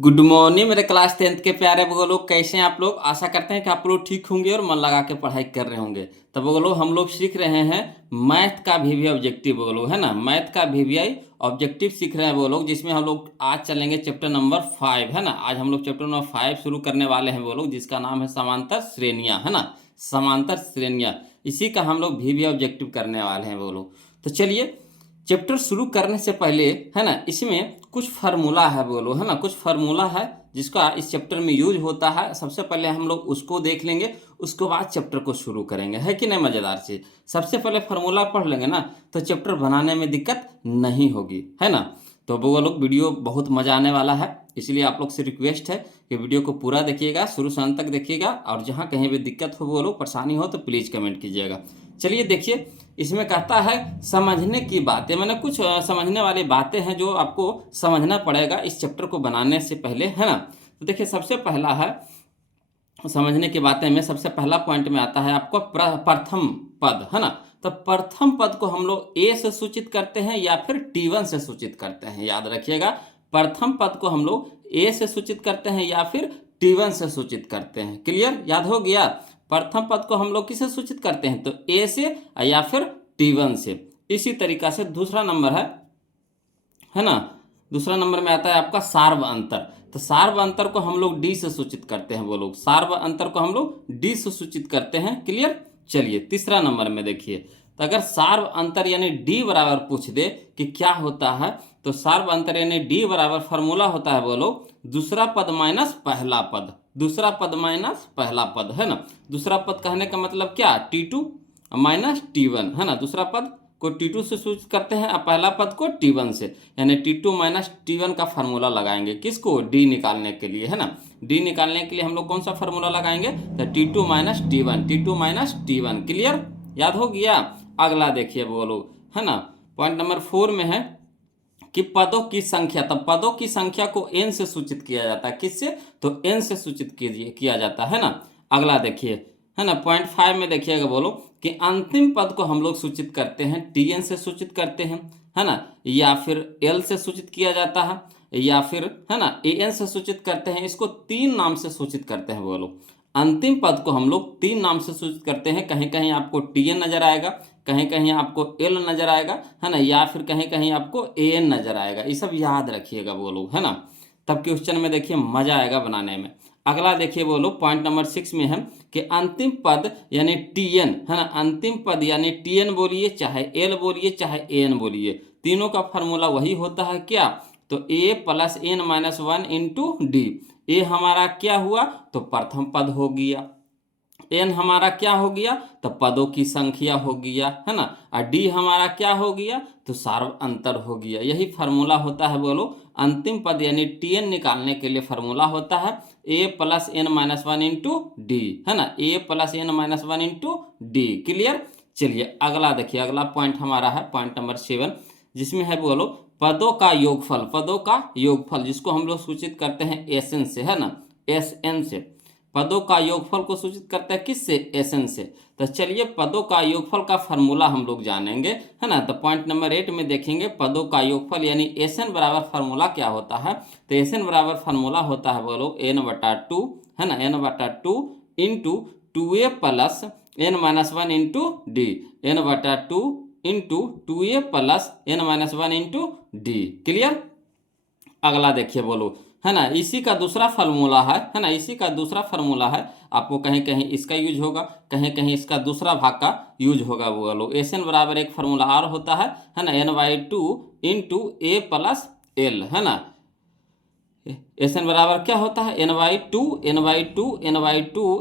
Good morning मेरे class 10th के प्यारे वो लोग, कैसे हैं आप लोग। आशा करते हैं कि आप लोग ठीक होंगे और मन लगा के पढ़ाई कर रहे होंगे। तब वो लोग हम लोग सीख रहे हैं मैथ का वीवीआई ऑब्जेक्टिव, वो लोग है ना, मैथ का वीवीआई ऑब्जेक्टिव सीख रहे हैं वो लोग, जिसमें हम लोग आज चलेंगे चैप्टर नंबर 5 है ना। आज हम लोग चैप्टर नंबर 5 शुरू करने वाले हैं वो लोग, जिसका नाम है समांतर श्रेणियाँ है ना, समांतर श्रेणियाँ। इसी का हम लोग वीवीआई ऑब्जेक्टिव करने वाले हैं वो लोग। तो चलिए चैप्टर शुरू करने से पहले है ना, इसमें कुछ फार्मूला है बोलो है ना, कुछ फार्मूला है जिसका इस चैप्टर में यूज होता है। सबसे पहले हम लोग उसको देख लेंगे, उसके बाद चैप्टर को शुरू करेंगे, है कि नहीं मज़ेदार चीज़। सबसे पहले फार्मूला पढ़ लेंगे ना, तो चैप्टर बनाने में दिक्कत नहीं होगी, है ना। तो वो लोग वीडियो बहुत मज़ा आने वाला है, इसलिए आप लोग से रिक्वेस्ट है कि वीडियो को पूरा देखिएगा, शुरू से अंत तक देखिएगा। और जहाँ कहीं भी दिक्कत हो, वो लोग परेशानी हो, तो प्लीज़ कमेंट कीजिएगा। चलिए देखिए, इसमें कहता है समझने की बातें, मैंने कुछ समझने वाली बातें हैं जो आपको समझना पड़ेगा इस चैप्टर को बनाने से पहले, है ना। तो देखिए सबसे पहला है समझने की बातें में, सबसे पहला पॉइंट में आता है आपको प्रथम पद, है ना। तो प्रथम पद को हम लोग ए से सूचित करते हैं या फिर T1 से सूचित करते हैं, याद रखिएगा। प्रथम पद को हम लोग ए से सूचित करते हैं या फिर T1 से सूचित करते हैं। क्लियर, याद हो गया। प्रथम पद को हम लोग किसे सूचित करते हैं, तो ए से या फिर T1 से। इसी तरीका से दूसरा नंबर है ना, दूसरा नंबर में आता है आपका सार्व अंतर। तो सार्व अंतर को हम लोग डी से सूचित करते हैं, वो लोग सार्व अंतर को हम लोग डी से सूचित करते हैं। क्लियर। चलिए तीसरा नंबर में देखिए, तो अगर सार्व अंतर यानी डी बराबर पूछ दे कि क्या होता है, तो सार्व अंतर यानी डी बराबर फॉर्मूला होता है वो लोग दूसरा पद माइनस पहला पद, दूसरा पद माइनस पहला पद, है ना। दूसरा पद कहने का मतलब क्या, T2 माइनस T1, है ना। दूसरा पद को T2 से सूचित करते हैं और पहला पद को T1 से, यानी T2 माइनस T1 का फार्मूला लगाएंगे, किसको, डी निकालने के लिए, है ना। डी निकालने के लिए हम लोग कौन सा फार्मूला लगाएंगे, तो T2 minus T1, T2 minus T1। Clear, याद हो गया। अगला देखिए वो लोग, है ना, पॉइंट नंबर 4 में है कि पदों की संख्या, तब पदों की संख्या को n से सूचित किया जाता है, किससे, तो n से सूचित किया जाता है ना। अगला देखिए, है ना, पॉइंट 5 में देखिएगा बोलो कि अंतिम पद को हम लोग सूचित करते हैं Tn से सूचित करते हैं, है ना, या फिर L से सूचित किया जाता है, या फिर है ना An से सूचित करते हैं। इसको 3 नाम से सूचित करते हैं वो लोग। अंतिम पद को हम लोग 3 नाम से सूचित करते हैं, कहीं कहीं आपको Tn नजर आएगा, कहीं कहीं आपको L नजर आएगा, है ना, या फिर कहीं कहीं आपको An नजर आएगा। ये सब याद रखिएगा वो लोग, है ना, तब क्वेश्चन में देखिए मजा आएगा बनाने में। अगला देखिए वो लोग पॉइंट नंबर 6 में है कि अंतिम पद यानी Tn, है ना, अंतिम पद यानी Tn बोलिए चाहे L बोलिए चाहे An बोलिए, तीनों का फार्मूला वही होता है क्या, तो a plus n minus 1 into D. A हमारा क्या हुआ, तो प्रथम पद हो गया, n हमारा क्या हो गया, तो पदों की संख्या हो गया, है ना, और d हमारा क्या हो गया, तो सार्व अंतर हो गया। यही फार्मूला होता है बोलो अंतिम पद यानी Tn निकालने के लिए फार्मूला होता है a plus n minus 1 into D, है ना, a plus n minus 1 into D. Clear. चलिए अगला देखिए, अगला पॉइंट हमारा है पॉइंट नंबर 7, जिसमें है बोलो पदों का योगफल, पदों का योगफल जिसको हम लोग सूचित करते हैं Sn से, है ना, Sn से। पदों का योगफल को सूचित करता है किससे, Sn से। तो चलिए पदों का योगफल का फार्मूला हम लोग जानेंगे, है ना। तो पॉइंट नंबर 8 में देखेंगे पदों का योगफल यानी Sn बराबर फार्मूला क्या होता है, तो Sn बराबर फार्मूला होता है बोलो n/2, है ना, n/2 into 2a plus n minus 1 into D, n/2 into 2a plus n minus 1 into D. Clear. अगला देखिए बोलो, है ना, इसी का दूसरा फार्मूला है ना, इसी का दूसरा फार्मूला है। आपको कहीं कहीं इसका यूज होगा, कहीं कहीं इसका दूसरा भाग का यूज होगा। वो लो Sn बराबर एक फार्मूला और होता है ना, n/2 इंटू ए प्लस एल, है ना। Sn बराबर क्या होता है, n/2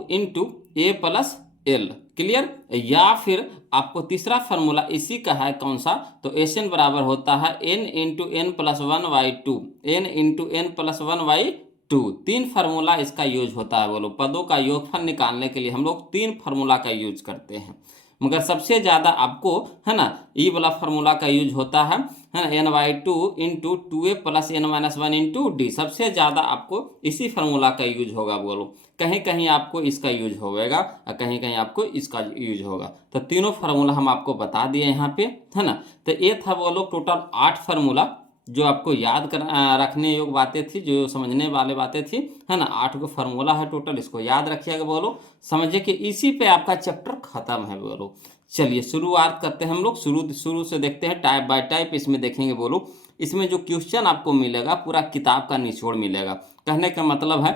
इंटू ए प्लस एल। क्लियर। या फिर आपको तीसरा फार्मूला इसी का है, कौन सा, तो Sn बराबर होता है n into N plus 1/2, n into N plus 1/2। 3 formula इसका यूज होता है। बोलो पदों का योगफल निकालने के लिए हम लोग 3 फार्मूला का यूज करते हैं, मगर सबसे ज़्यादा आपको, है ना, ई वाला फार्मूला का यूज होता है ना, n/2 into 2a plus n minus 1 into D. सबसे ज़्यादा आपको इसी फार्मूला का यूज होगा। बोलो कहीं कहीं आपको इसका यूज होगा और कहीं कहीं आपको इसका यूज होगा। तो तीनों फार्मूला हम आपको बता दिए यहाँ पे, है ना। तो ये था बोलो टोटल 8 फार्मूला जो आपको याद कर रखने योग्य बातें थी, जो समझने वाले बातें थी, है ना, 8 गो फार्मूला है टोटल, इसको याद रखिएगा बोलो। समझिए कि इसी पे आपका चैप्टर खत्म है बोलो। चलिए शुरुआत करते हैं हम लोग, शुरू से देखते हैं टाइप बाय टाइप। इसमें देखेंगे बोलो, इसमें जो क्वेश्चन आपको मिलेगा पूरा किताब का निचोड़ मिलेगा। कहने का मतलब है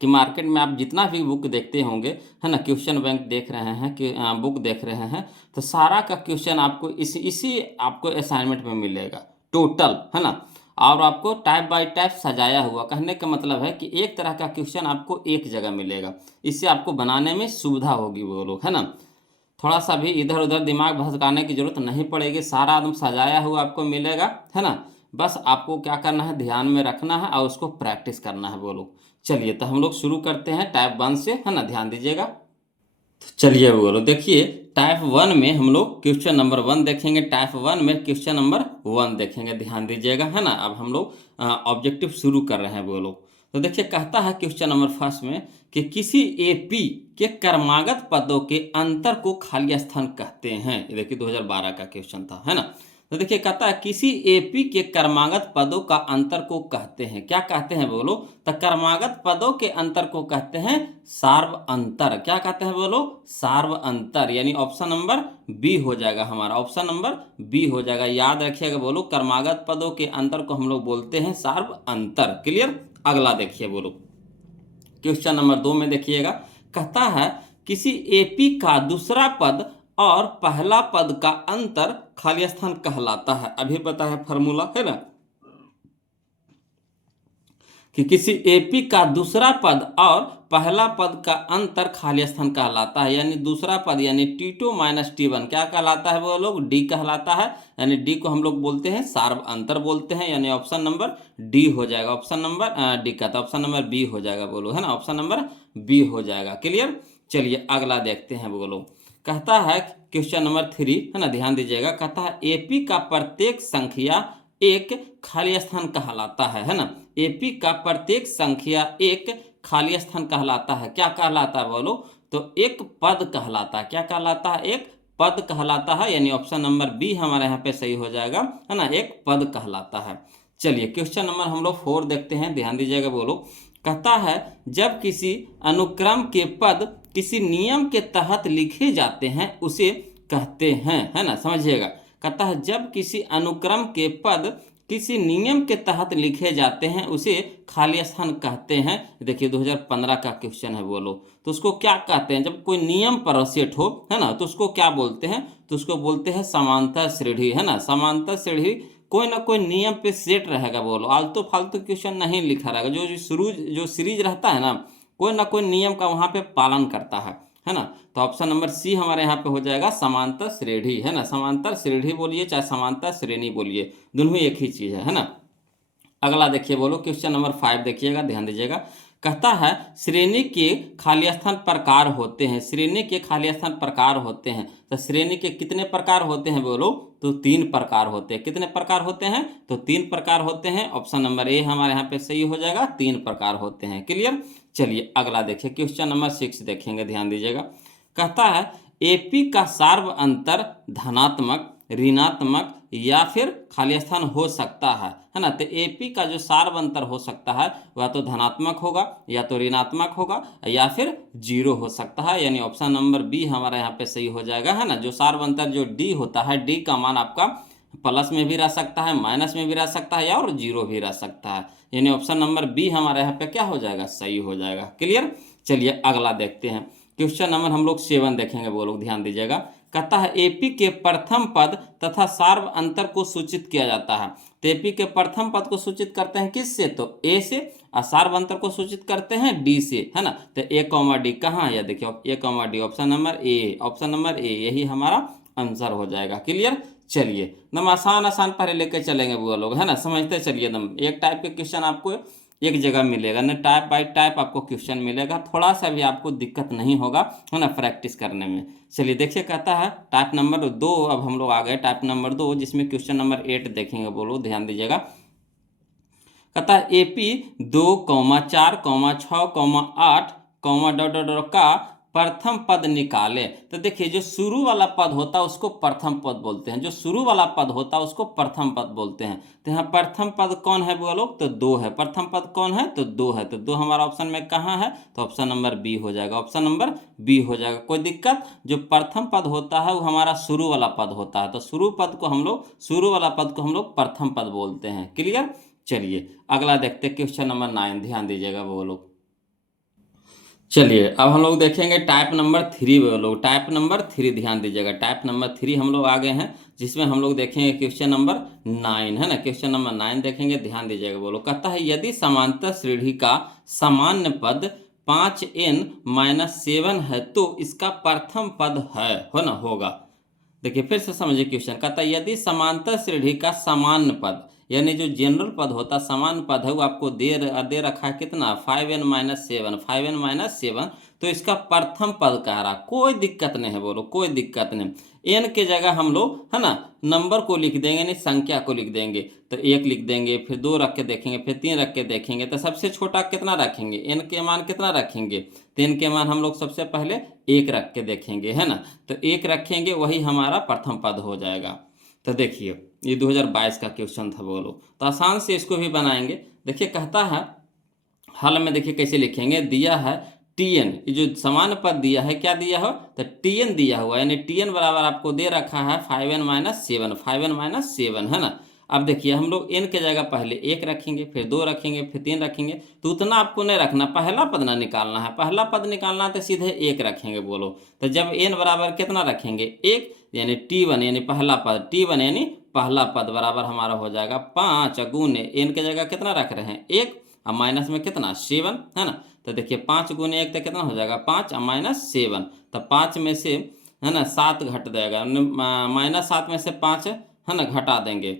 कि मार्केट में आप जितना भी बुक देखते होंगे, है ना, क्वेश्चन बैंक देख रहे हैं कि बुक देख रहे हैं, तो सारा का क्वेश्चन आपको इसी आपको असाइनमेंट में मिलेगा टोटल, है ना। और आपको टाइप बाय टाइप सजाया हुआ, कहने का मतलब है कि एक तरह का क्वेश्चन आपको एक जगह मिलेगा। इससे आपको बनाने में सुविधा होगी वो लोग, है ना। थोड़ा सा भी इधर उधर दिमाग भटकाने की जरूरत नहीं पड़ेगी, सारा एकदम सजाया हुआ आपको मिलेगा, है ना। बस आपको क्या करना है, ध्यान में रखना है और उसको प्रैक्टिस करना है बोलो। चलिए तो हम लोग शुरू करते हैं टाइप 1 से, है ना, ध्यान दीजिएगा। तो चलिए बोलो, देखिए टाइप 1 में हम लोग क्वेश्चन नंबर 1 देखेंगे। टाइप 1 में क्वेश्चन नंबर 1 देखेंगे, ध्यान दीजिएगा, है ना। अब हम लोग ऑब्जेक्टिव शुरू कर रहे हैं बोलो। तो देखिए कहता है क्वेश्चन नंबर फर्स्ट में कि किसी एपी के कर्मागत पदों के अंतर को खाली स्थान कहते हैं। ये देखिए 2012 का क्वेश्चन था, है ना। तो देखिए कहता है किसी एपी के कर्मागत पदों का अंतर को कहते हैं, क्या कहते हैं बोलो। तो कर्मागत पदों के अंतर को कहते हैं सार्व अंतर। क्या कहते हैं बोलो, सार्व अंतर, यानी ऑप्शन नंबर बी हो जाएगा हमारा, ऑप्शन नंबर बी हो जाएगा। याद रखिएगा बोलो, कर्मागत पदों के अंतर को हम लोग बोलते हैं सार्व अंतर। क्लियर। अगला देखिए बोलो, क्वेश्चन नंबर 2 में देखिएगा, कहता है किसी एपी का दूसरा पद और पहला पद का अंतर खाली स्थान कहलाता है। अभी बताया फॉर्मूला, है ना, कि किसी एपी का दूसरा पद और पहला पद का अंतर खाली स्थान कहलाता है। यानी दूसरा पद यानी T2 माइनस T1 क्या कहलाता है वो लोग, डी कहलाता है। यानी डी को हम लोग बोलते हैं सार्व अंतर बोलते हैं, यानी ऑप्शन नंबर डी हो जाएगा। ऑप्शन नंबर डी का, तो ऑप्शन नंबर बी हो जाएगा बोलो, है ना, ऑप्शन नंबर बी हो जाएगा। क्लियर। चलिए अगला देखते हैं बोलो। कहता है क्वेश्चन नंबर 3, है ना, ध्यान दीजिएगा। कहता है एपी का प्रत्येक संख्या एक खाली स्थान कहलाता है ना। एपी का प्रत्येक संख्या एक खाली स्थान कहलाता है। क्या कहलाता है बोलो, तो एक पद कहलाता है। क्या कहलाता है, एक पद कहलाता है, यानी ऑप्शन नंबर बी हमारे यहाँ पे सही हो जाएगा, है ना, एक पद कहलाता है। चलिए क्वेश्चन नंबर हम लोग 4 देखते हैं, ध्यान दीजिएगा बोलो। कहता है जब किसी अनुक्रम के पद किसी नियम के तहत लिखे जाते हैं उसे कहते हैं, है ना, समझिएगा। कहता है जब किसी अनुक्रम के पद किसी नियम के तहत लिखे जाते हैं उसे खाली स्थान कहते हैं। देखिए 2015 का क्वेश्चन है बोलो। तो उसको क्या कहते हैं, जब कोई नियम पर सेट हो, है ना, तो उसको क्या बोलते हैं, तो उसको बोलते हैं समांतर श्रेणी, है ना। समांतर श्रेणी कोई ना कोई नियम पे सेट रहेगा बोलो, आलतू फालतू क्वेश्चन नहीं लिखा रहेगा। जो सीरीज रहता है ना, कोई ना कोई नियम का वहाँ पे पालन करता है ना। तो ऑप्शन नंबर सी हमारे यहाँ पे हो जाएगा समांतर श्रेणी, है ना। समांतर श्रेणी बोलिए चाहे समांतर श्रेणी बोलिए, दोनों एक ही चीज है ना। अगला देखिए बोलो, क्वेश्चन नंबर 5 देखिएगा, ध्यान दीजिएगा। कहता है श्रेणी के खाली स्थान प्रकार होते हैं। श्रेणी के खाली स्थान प्रकार होते हैं, तो श्रेणी के कितने प्रकार होते हैं बोलो, तो 3 प्रकार होते हैं। कितने प्रकार होते हैं, तो 3 प्रकार होते हैं। ऑप्शन नंबर ए हमारे यहाँ पे सही हो जाएगा, 3 प्रकार होते हैं। क्लियर। चलिए अगला देखिए, क्वेश्चन नंबर 6 देखेंगे, ध्यान दीजिएगा। कहता है एपी का सार्व अंतर धनात्मक, ऋणात्मक या फिर खाली स्थान हो सकता है ना। तो एपी का जो सार्व अंतर हो सकता है वह तो धनात्मक होगा या तो ऋणात्मक होगा या फिर 0 हो सकता है, यानी ऑप्शन नंबर बी हमारा यहाँ पे सही हो जाएगा, है ना। जो सार्व अंतर जो डी होता है, डी का मान आपका प्लस में भी रह सकता है, माइनस में भी रह सकता है, या और 0 भी रह सकता है, यानी ऑप्शन नंबर बी हमारे यहाँ पे क्या हो जाएगा, सही हो जाएगा। क्लियर। चलिए अगला देखते हैं, क्वेश्चन नंबर हम लोग 7 देखेंगे वो लोग, ध्यान दीजिएगा। कहता है एपी के प्रथम पद तथा सार्व अंतर को सूचित किया जाता है। तो एपी के प्रथम पद को सूचित करते हैं किससे, तो ए से, और सार्व अंतर को सूचित करते हैं डी से, है ना। तो ए कॉमा डी कहाँ है, देखिए A comma D, option number A, option number A यही हमारा आंसर हो जाएगा। क्लियर। चलिए एकदम आसान आसान पहले लेके चलेंगे वो लोग, है ना, समझते चलिए। एकदम एक टाइप के क्वेश्चन आपको एक जगह मिलेगा ना, टाइप बाय टाइप आपको क्वेश्चन मिलेगा, थोड़ा सा भी आपको दिक्कत नहीं होगा, है ना, प्रैक्टिस करने में। चलिए देखिए, कहता है टाइप नंबर 2, अब हम लोग आ गए टाइप नंबर 2, जिसमें क्वेश्चन नंबर 8 देखेंगे बोलो, ध्यान दीजिएगा। कहता है एपी 2, 4, 6, 8, डॉट डॉट डॉट का प्रथम पद निकाले। तो देखिए जो शुरू वाला पद होता है उसको प्रथम पद बोलते हैं, जो शुरू वाला पद होता है उसको प्रथम पद बोलते हैं। तो यहाँ प्रथम पद कौन है बोलो, तो 2 है। प्रथम पद कौन है, तो 2 है। तो 2 हमारा ऑप्शन में कहाँ है, तो ऑप्शन नंबर बी हो जाएगा, ऑप्शन नंबर बी हो जाएगा। कोई दिक्कत, जो प्रथम पद होता है वो हमारा शुरू वाला पद होता है, तो शुरू वाला पद को हम लोग प्रथम पद बोलते हैं। क्लियर। चलिए अगला देखते हैं, क्वेश्चन नंबर 9, ध्यान दीजिएगा वो लोग। चलिए अब हम लोग देखेंगे टाइप नंबर 3 वो लोग, टाइप नंबर 3 ध्यान दीजिएगा। टाइप नंबर 3 हम लोग आ गए हैं, जिसमें हम लोग देखेंगे क्वेश्चन नंबर 9 है ना। क्वेश्चन नंबर 9 देखेंगे, ध्यान दीजिएगा वो लोग। कहता है यदि समांतर श्रेणी का सामान्य पद 5n-7 है तो इसका प्रथम पद है, हो ना, होगा। देखिए फिर से समझिए क्वेश्चन। कहता है यदि समांतर श्रेणी का सामान्य पद, यानी जो जनरल पद होता है, सामान्य पद है, वो आपको दे रखा है कितना, 5n-7, तो इसका प्रथम पद कह रहा, कोई दिक्कत नहीं है बोलो, कोई दिक्कत नहीं। एन के जगह हम लोग है ना नंबर को लिख देंगे, नहीं संख्या को लिख देंगे। तो 1 लिख देंगे, फिर 2 रख के देखेंगे, फिर 3 रख के देखेंगे। तो सबसे छोटा कितना रखेंगे, एन के मान कितना रखेंगे, तो एन के मान हम लोग सबसे पहले 1 रख के देखेंगे, है ना। तो 1 रखेंगे, वही हमारा प्रथम पद हो जाएगा। तो देखिए ये 2022 का क्वेश्चन था बोलो, तो आसान से इसको भी बनाएंगे। देखिए कहता है हल में, देखिए कैसे लिखेंगे, दिया है टीएन, ये जो सामान्य पद दिया है, क्या दिया हो, तो टीएन दिया हुआ है, यानी टीएन बराबर आपको दे रखा है 5n-7, है ना। अब देखिए हम लोग एन के जगह पहले 1 रखेंगे, फिर 2 रखेंगे, फिर 3 रखेंगे। तो उतना आपको नहीं रखना, पहला पद ना निकालना है, पहला पद निकालना है तो सीधे 1 रखेंगे बोलो। तो जब एन बराबर कितना रखेंगे, 1, यानी T1 यानी पहला पद, T1 यानी पहला पद बराबर हमारा हो जाएगा 5 गुने एन के जगह कितना रख रहे हैं, 1, अब माइनस में कितना 7, है ना। तो देखिए 5 गुने 1 तो कितना हो जाएगा 5 -7, तो 5 में से है ना 7 घट जाएगा, -7 में से 5 है ना घटा देंगे,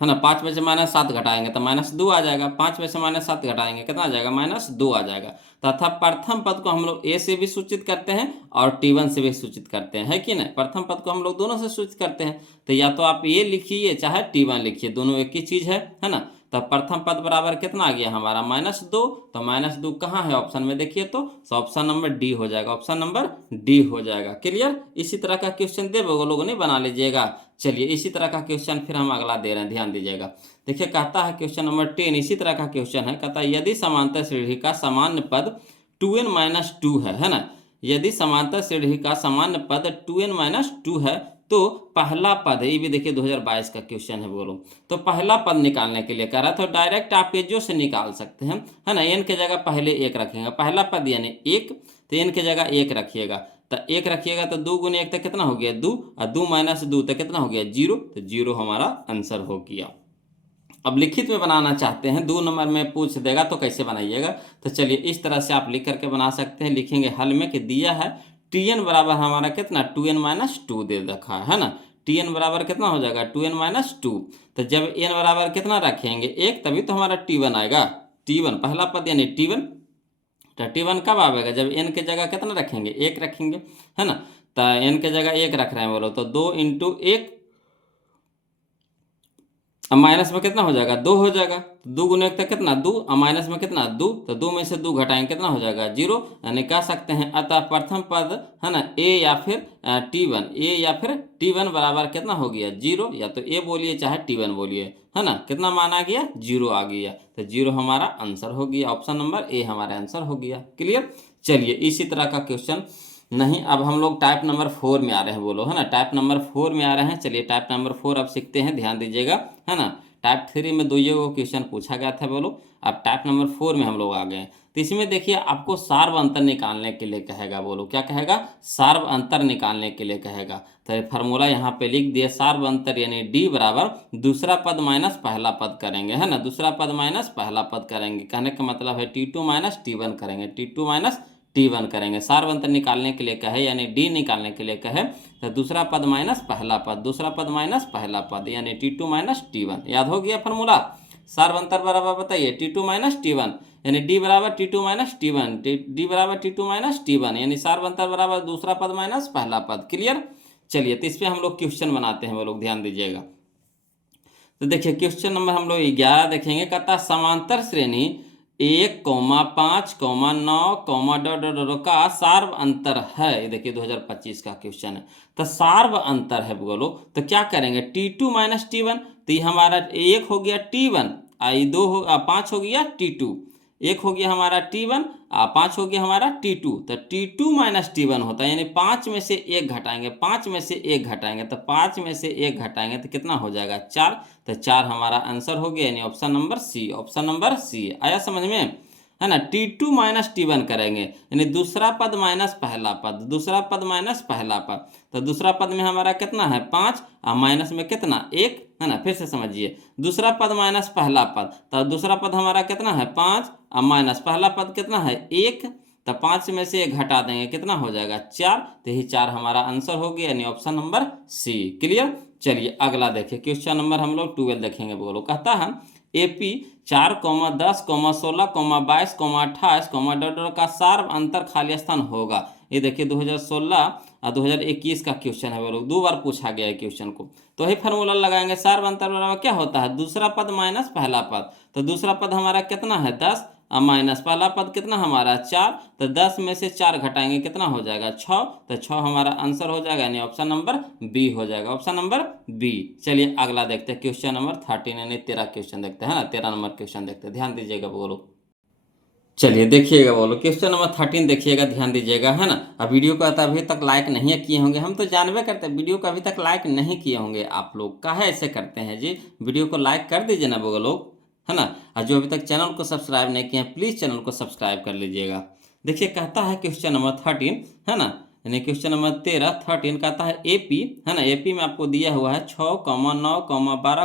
है ना। 5 में से -7 घटाएंगे तो -2 आ जाएगा। 5 में से -7 घटाएंगे कितना आ जाएगा, -2 आ जाएगा। तथा प्रथम पद को हम लोग ए से भी सूचित करते हैं और T1 से भी सूचित करते हैं, है कि नहीं। प्रथम पद को हम लोग दोनों से सूचित करते हैं, तो या तो आप ये लिखिए चाहे T1 लिखिए, दोनों एक ही चीज़ है ना। तब प्रथम पद बराबर कितना आ गया हमारा, -2। तो -2 कहाँ है ऑप्शन में, देखिए तो ऑप्शन नंबर डी हो जाएगा, ऑप्शन नंबर डी हो जाएगा। क्लियर। इसी तरह का क्वेश्चन दे वो लोग नहीं बना लीजिएगा। चलिए इसी तरह का क्वेश्चन फिर हम अगला दे रहे हैं, ध्यान दीजिएगा। देखिए कहता है क्वेश्चन नंबर 10, इसी तरह का क्वेश्चन है। कहता है यदि समांतर श्रेणी का सामान्य पद 2n-2 है ना। यदि समांतर श्रेणी का सामान्य पद 2n-2 है तो पहला पद है, ये भी देखिए 2022 का क्वेश्चन है बोलो। तो पहला पद निकालने के लिए कह रहा था, तो डायरेक्ट आप पेजों से निकाल सकते हैं, है ना। एन के जगह पहले 1 रखेंगे, पहला पद यानी 1, तो एन के जगह 1 रखिएगा। तो 1 रखिएगा तो 2 गुने 1 तो कितना हो गया 2, और 2 - 2 तो कितना हो गया 0, तो 0 हमारा आंसर हो गया। अब लिखित में बनाना चाहते हैं, 2 नंबर में पूछ देगा तो कैसे बनाइएगा। तो चलिए इस तरह से आप लिख करके बना सकते हैं। लिखेंगे हल में कि दिया है Tn बराबर हमारा कितना 2n-2 दे रखा है ना। Tn बराबर कितना हो जाएगा 2n-2। तो जब n बराबर कितना रखेंगे 1, तभी तो हमारा T1 आएगा। T1 पहला पद यानी T1, तो T1 कब आएगा, जब n के जगह कितना रखेंगे 1 रखेंगे, है ना। तो n के जगह 1 रख रहे हैं बोलो, तो 2 × 1, अब माइनस में कितना हो जाएगा 2 हो जाएगा। तो 2 गुने 1 तक कितना 2, और माइनस में कितना 2, तो 2 में से 2 घटाएंगे कितना हो जाएगा 0, यानी कह सकते हैं अतः प्रथम पद है ना ए या फिर T1 बराबर कितना हो गया 0, या तो ए बोलिए चाहे T1 बोलिए, है ना। कितना मान आ गया 0 आ गया, तो 0 हमारा आंसर हो गया, ऑप्शन नंबर ए हमारा आंसर हो गया। क्लियर। चलिए इसी तरह का क्वेश्चन नहीं, अब हम लोग टाइप नंबर 4 में आ रहे हैं बोलो, है ना। टाइप नंबर 4 में आ रहे हैं। चलिए टाइप नंबर 4 अब सीखते हैं, ध्यान दीजिएगा, है ना। टाइप 3 में 2 क्वेश्चन पूछा गया था बोलो, अब टाइप नंबर 4 में हम लोग आ गए हैं। तो इसमें देखिए आपको सार्व अंतर निकालने के लिए कहेगा बोलो, क्या कहेगा, सार्व अंतर निकालने के लिए कहेगा। तो फार्मूला यहाँ पे लिख दिए, सार्व अंतर यानी डी बराबर दूसरा पद माइनस पहला पद करेंगे, है ना। दूसरा पद माइनस पहला पद करेंगे, कहने का मतलब है T2 - T1 करेंगे, T2 - T1 करेंगे। सार्व अंतर निकालने के लिए कहे यानी डी निकालने के लिए कहे, तो दूसरा पद माइनस पहला पद, दूसरा पद माइनस पहला पद यानी T2 - T1। याद हो गया फार्मूला। सार्व अंतर बराबर बताइए T2 - T1, यानी डी बराबर T2 - T1, डी बराबर T2 - T1, यानी सार्व अंतर बराबर दूसरा पद माइनस पहला पद। क्लियर। चलिए तो इस पर हम लोग क्वेश्चन बनाते हैं वो लोग, ध्यान दीजिएगा। तो देखिए क्वेश्चन नंबर हम लोग 11 देखेंगे। कहता समांतर श्रेणी 1,5,9, का सार्व अंतर है। ये देखिए 2025 का क्वेश्चन है। तो सार्व अंतर है बोलो, तो क्या करेंगे, T2 माइनस T1, तो ये हमारा 1 हो गया T1, आई 5 हो गया T2, 1 हो गया हमारा T1, 5 हो गया हमारा T2, तो T2 माइनस T1 होता है, यानी 5 में से 1 घटाएंगे, 5 में से 1 घटाएंगे, तो 5 में से 1 घटाएंगे तो कितना हो जाएगा 4, तो 4 हमारा आंसर हो गया, यानी option number C, option number C. आया समझ में, है ना। T2 माइनस T1 करेंगे, यानी दूसरा पद माइनस पहला पद, दूसरा पद माइनस पहला पद, तो दूसरा पद में हमारा कितना है 5, और माइनस में कितना 1, है ना। फिर से समझिए, दूसरा पद माइनस पहला पद, तो दूसरा पद हमारा कितना है 5, और माइनस पहला पद कितना है 1, तो 5 में से 1 घटा देंगे, कितना हो जाएगा 4, तो यही 4 हमारा आंसर हो गया, यानी ऑप्शन नंबर सी। क्लियर। चलिए अगला देखिए, क्वेश्चन नंबर हम लोग 12 देखेंगे। बोलो, कहता है AP 4, 10, 16, 22, 28, का सार्व अंतर खाली स्थान होगा। ये देखिए 2016 और 2021 का क्वेश्चन है। बोलो, 2 बार पूछा गया है क्वेश्चन को, तो वही फार्मूला लगाएंगे। सार्व अंतर बराबर क्या होता है, दूसरा पद माइनस पहला पद, तो दूसरा पद हमारा कितना है 10, और माइनस पहला पद कितना हमारा 4, तो 10 में से 4 घटाएंगे, कितना हो जाएगा 6, तो 6 हमारा आंसर हो जाएगा, यानी ऑप्शन नंबर बी हो जाएगा, ऑप्शन नंबर बी। चलिए अगला देखते हैं, क्वेश्चन नंबर 13, यानी 13 क्वेश्चन देखते हैं ना, 13 नंबर क्वेश्चन देखते हैं, ध्यान दीजिएगा। बोलो, चलिए देखिएगा। बोलो, क्वेश्चन नंबर 13 देखिएगा, ध्यान दीजिएगा, है ना। अब वीडियो को अभी तक लाइक नहीं किए होंगे, हम तो जानबे करते हैं वीडियो को अभी तक लाइक नहीं किए होंगे आप लोग, काहे ऐसे करते हैं जी, वीडियो को लाइक कर दीजिए ना वो लोग, है ना। और जो अभी तक चैनल को सब्सक्राइब नहीं किए हैं, प्लीज़ चैनल को सब्सक्राइब कर लीजिएगा। देखिए कहता है क्वेश्चन नंबर 13, है ना, यानी क्वेश्चन नंबर 13 कहता है AP, है ना, AP में आपको दिया हुआ है 6, 9, 12,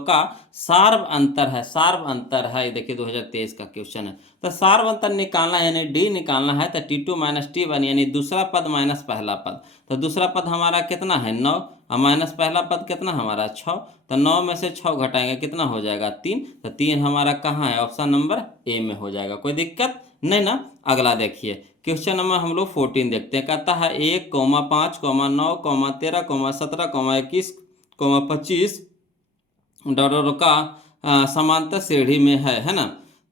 का सार्व अंतर है, सार्व अंतर है। देखिए 2023 का क्वेश्चन है, तो सार्व अंतर निकालना है, यानी D निकालना है, तो T2 माइनस T1, यानी दूसरा पद माइनस पहला पद, तो दूसरा पद हमारा कितना है 9, और माइनस पहला पद कितना हमारा 6, तो 9 में से 6 घटाएंगे, कितना हो जाएगा 3, तो 3 हमारा कहाँ है, ऑप्शन नंबर ए में हो जाएगा, कोई दिक्कत नहीं ना। अगला देखिए, क्वेश्चन नंबर हम लोग 14 देखते हैं। कहता है 1, 5, 9, 13, 17, 21, 25 का समांतर श्रेणी में है ना।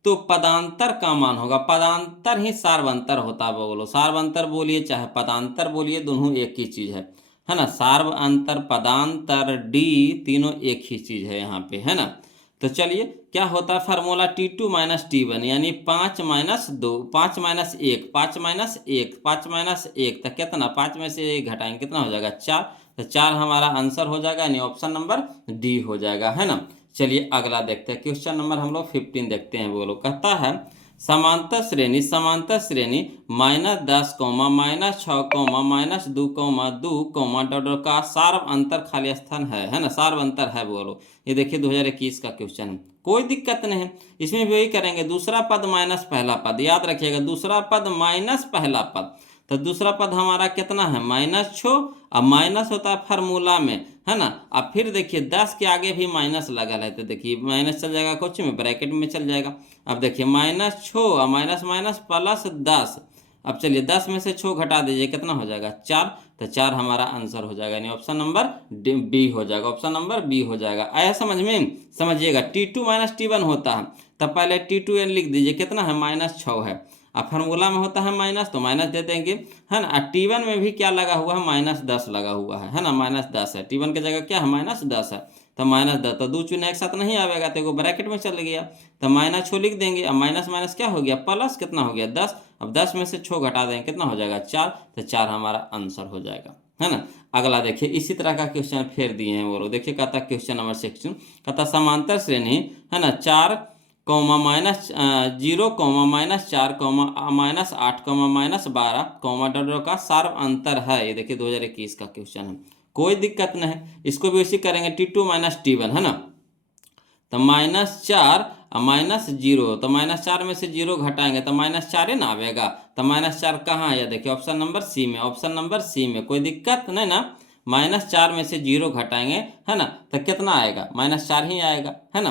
तो पदांतर का मान होगा, पदांतर ही सार्वंतर होता है। बोलो, सार्वंतर बोलिए चाहे पदांतर बोलिए, दोनों एक ही चीज है ना। सार्व अंतर, पदांतर, डी, तीनों एक ही चीज है यहाँ पे, है ना। तो चलिए क्या होता है फार्मूला, T2 माइनस T1, यानी 5 माइनस 2, 5 माइनस 1, 5 माइनस 1, 5 माइनस 1, तो कितना 5 में से 1 घटाएंगे, कितना हो जाएगा 4, तो 4 हमारा आंसर हो जाएगा, यानी ऑप्शन नंबर डी हो जाएगा, है ना। चलिए अगला देखते हैं, क्वेश्चन नंबर हम लोग 15 देखते हैं। बोलो, कहता है समांतर श्रेणी, समांतर श्रेणी -10, -6, -2, का सार्व अंतर खाली स्थान है ना, सार्व अंतर है। बोलो, ये देखिए 2021 का क्वेश्चन है, कोई दिक्कत नहीं है, इसमें भी वही करेंगे, दूसरा पद माइनस पहला पद, याद रखिएगा दूसरा पद माइनस पहला पद, तो दूसरा पद हमारा कितना है -6, अब माइनस होता है फार्मूला में, है ना। अब फिर देखिए 10 के आगे भी माइनस लगा है, तो देखिए माइनस चल जाएगा, कुछ में ब्रैकेट में चल जाएगा। अब देखिए -6 माइनस माइनस प्लस 10, अब चलिए 10 में से 6 घटा दीजिए, कितना हो जाएगा 4, तो 4 हमारा आंसर हो जाएगा, यानी ऑप्शन नंबर बी हो जाएगा, ऑप्शन नंबर बी हो जाएगा। आया समझ में, समझिएगा। T2 माइनस T1 होता है, तब पहले T2 लिख दीजिए, कितना है -6 है, अब फार्मूला में होता है माइनस, तो माइनस दे देंगे, है ना। T1 में भी क्या लगा हुआ है, -10 लगा हुआ है ना, -10 है, T1 की जगह क्या है -10 है, तो -10, तो 2 चुने एक साथ नहीं आवेगा, तो एगो ब्रैकेट में चल गया, तो -6 लिख देंगे, अब माइनस माइनस क्या हो गया प्लस, कितना हो गया 10, अब 10 में से 6 घटा देंगे, कितना हो जाएगा 4, तो 4 हमारा आंसर हो जाएगा, है ना। अगला देखिए, इसी तरह का क्वेश्चन फिर दिए हैं वो लोग, देखिए कहता क्वेश्चन नंबर 16, कहता समांतर श्रेणी, है ना, 4, -0, -4, -8, -12, का सार्व अंतर है। ये देखिए 2021 का क्वेश्चन है, कोई दिक्कत नहीं, इसको भी उसी करेंगे, T2 माइनस T1, है ना। तो -4 और -0, तो -4 में से 0 घटाएंगे, तो -4 ना आवेगा, तो -4 कहाँ है, देखिए ऑप्शन नंबर सी में, ऑप्शन नंबर सी में, कोई दिक्कत नहीं ना। -4 में से 0 घटाएंगे, है ना, तो कितना आएगा, -4 ही आएगा, है ना।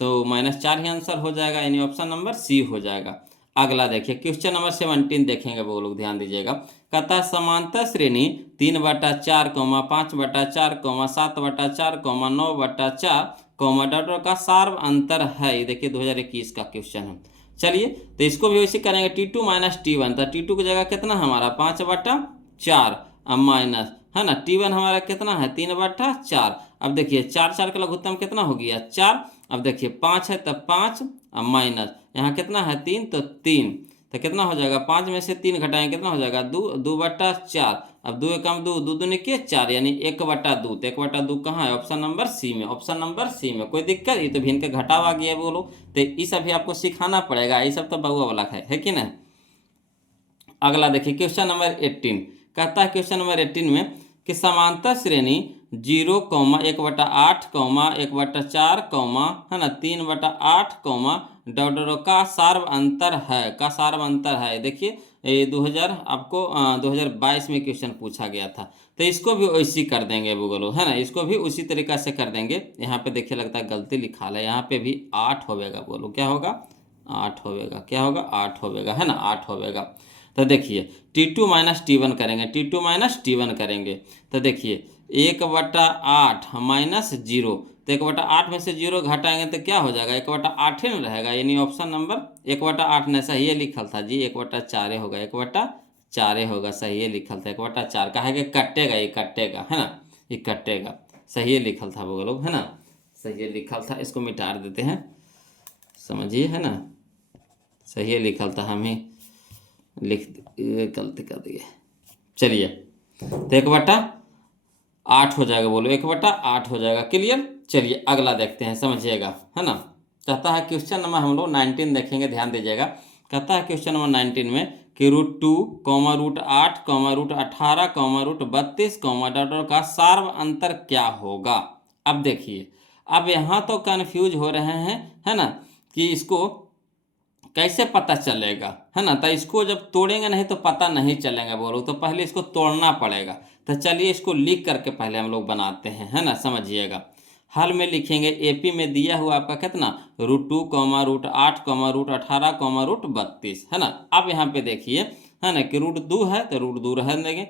तो -4 ही आंसर हो जाएगा, यानी ऑप्शन नंबर सी हो जाएगा। अगला देखिए, क्वेश्चन नंबर 17 देखेंगे, वो लोग ध्यान दीजिएगा। कहता है समांतर श्रेणी 3/4, 5/4, 7/4, 9/4, कॉमा डॉट का सार्व अंतर है। ये देखिए 2021 का क्वेश्चन है। चलिए तो इसको भी वैसे करेंगे T2 माइनस T1, तो T2 की जगह कितना हमारा 5/4 अब माइनस, है ना, T1 हमारा कितना है 3/4। अब देखिए 4 का लघुत्तम कितना हो गया 4। अब देखिए 5 है तब 5 अब माइनस, यहाँ कितना है 3 तो 3, तो कितना हो जाएगा 5 में से 3 घटाएंगे कितना हो जाएगा 2/4। अब 2 एकम 2, 2 दूनी के 4 यानी 1/2। तो 1/2 कहाँ है, ऑप्शन नंबर सी में, ऑप्शन नंबर सी में। कोई दिक्कत, ये तो भिन्न के घटाव आ गया बोलो, तो ये सब भी आपको सिखाना पड़ेगा, ये सब तो बउआ वाला है कि नहीं। अगला देखिए क्वेश्चन नंबर 18 कहता है, क्वेश्चन नंबर 18 में कि समांतर श्रेणी 0, 1/8, 1/4, है ना 3/8, डॉट का सार्व अंतर है, का सार्व अंतर है। देखिए ये 2000 आपको 2022 में क्वेश्चन पूछा गया था, तो इसको भी वैसी कर देंगे बोलो, है ना, इसको भी उसी तरीका से कर देंगे। यहाँ पे देखिए लगता है गलती लिखा है, यहाँ पे भी 8 होगा बोलो, क्या होगा 8 होगा, क्या होगा 8 होगा, है ना 8 होगा। तो देखिए T2 माइनस T1 करेंगे, T2 माइनस T1 करेंगे, तो देखिए 1/8 माइनस 0, तो 1/8 में से 0 घटाएंगे तो क्या हो जाएगा 1/8 ही रहेगा, यानी ऑप्शन नंबर 1/8 ने सही है लिखल था जी, 1/4 होगा, 1/4 होगा, सही है लिखल था 1/4। कहा कि कटेगा, ये कटेगा, है ना, ये कटेगा, सही है लिखल था वो लोग, है ना, सही है लिखल था। इसको मिटा देते हैं, समझिए, है ना, सही है लिखल था, हम ही गलती कर दिए। चलिए तो 1/8 हो जाएगा बोलो, 1/8 हो जाएगा, क्लियर। चलिए अगला देखते हैं, समझिएगा, है ना। कहता है क्वेश्चन नंबर हम लोग 19 देखेंगे, ध्यान दीजिएगा। कहता है क्वेश्चन नंबर 19 में कि √2, √8, √18, √32, डॉट का सार्व अंतर क्या होगा। अब देखिए, अब यहाँ तो कन्फ्यूज हो रहे हैं, है ना, कि इसको कैसे पता चलेगा, है ना, तो इसको जब तोड़ेंगे नहीं तो पता नहीं चलेगा बोलो, तो पहले इसको तोड़ना पड़ेगा। तो चलिए इसको लिख करके पहले हम लोग बनाते हैं, है ना, समझिएगा। हल में लिखेंगे, एपी में दिया हुआ आपका कितना √2, √8, √18, √32, है ना। अब यहाँ पे देखिए, है ना, कि √2 है तो √2 रहने देंगे,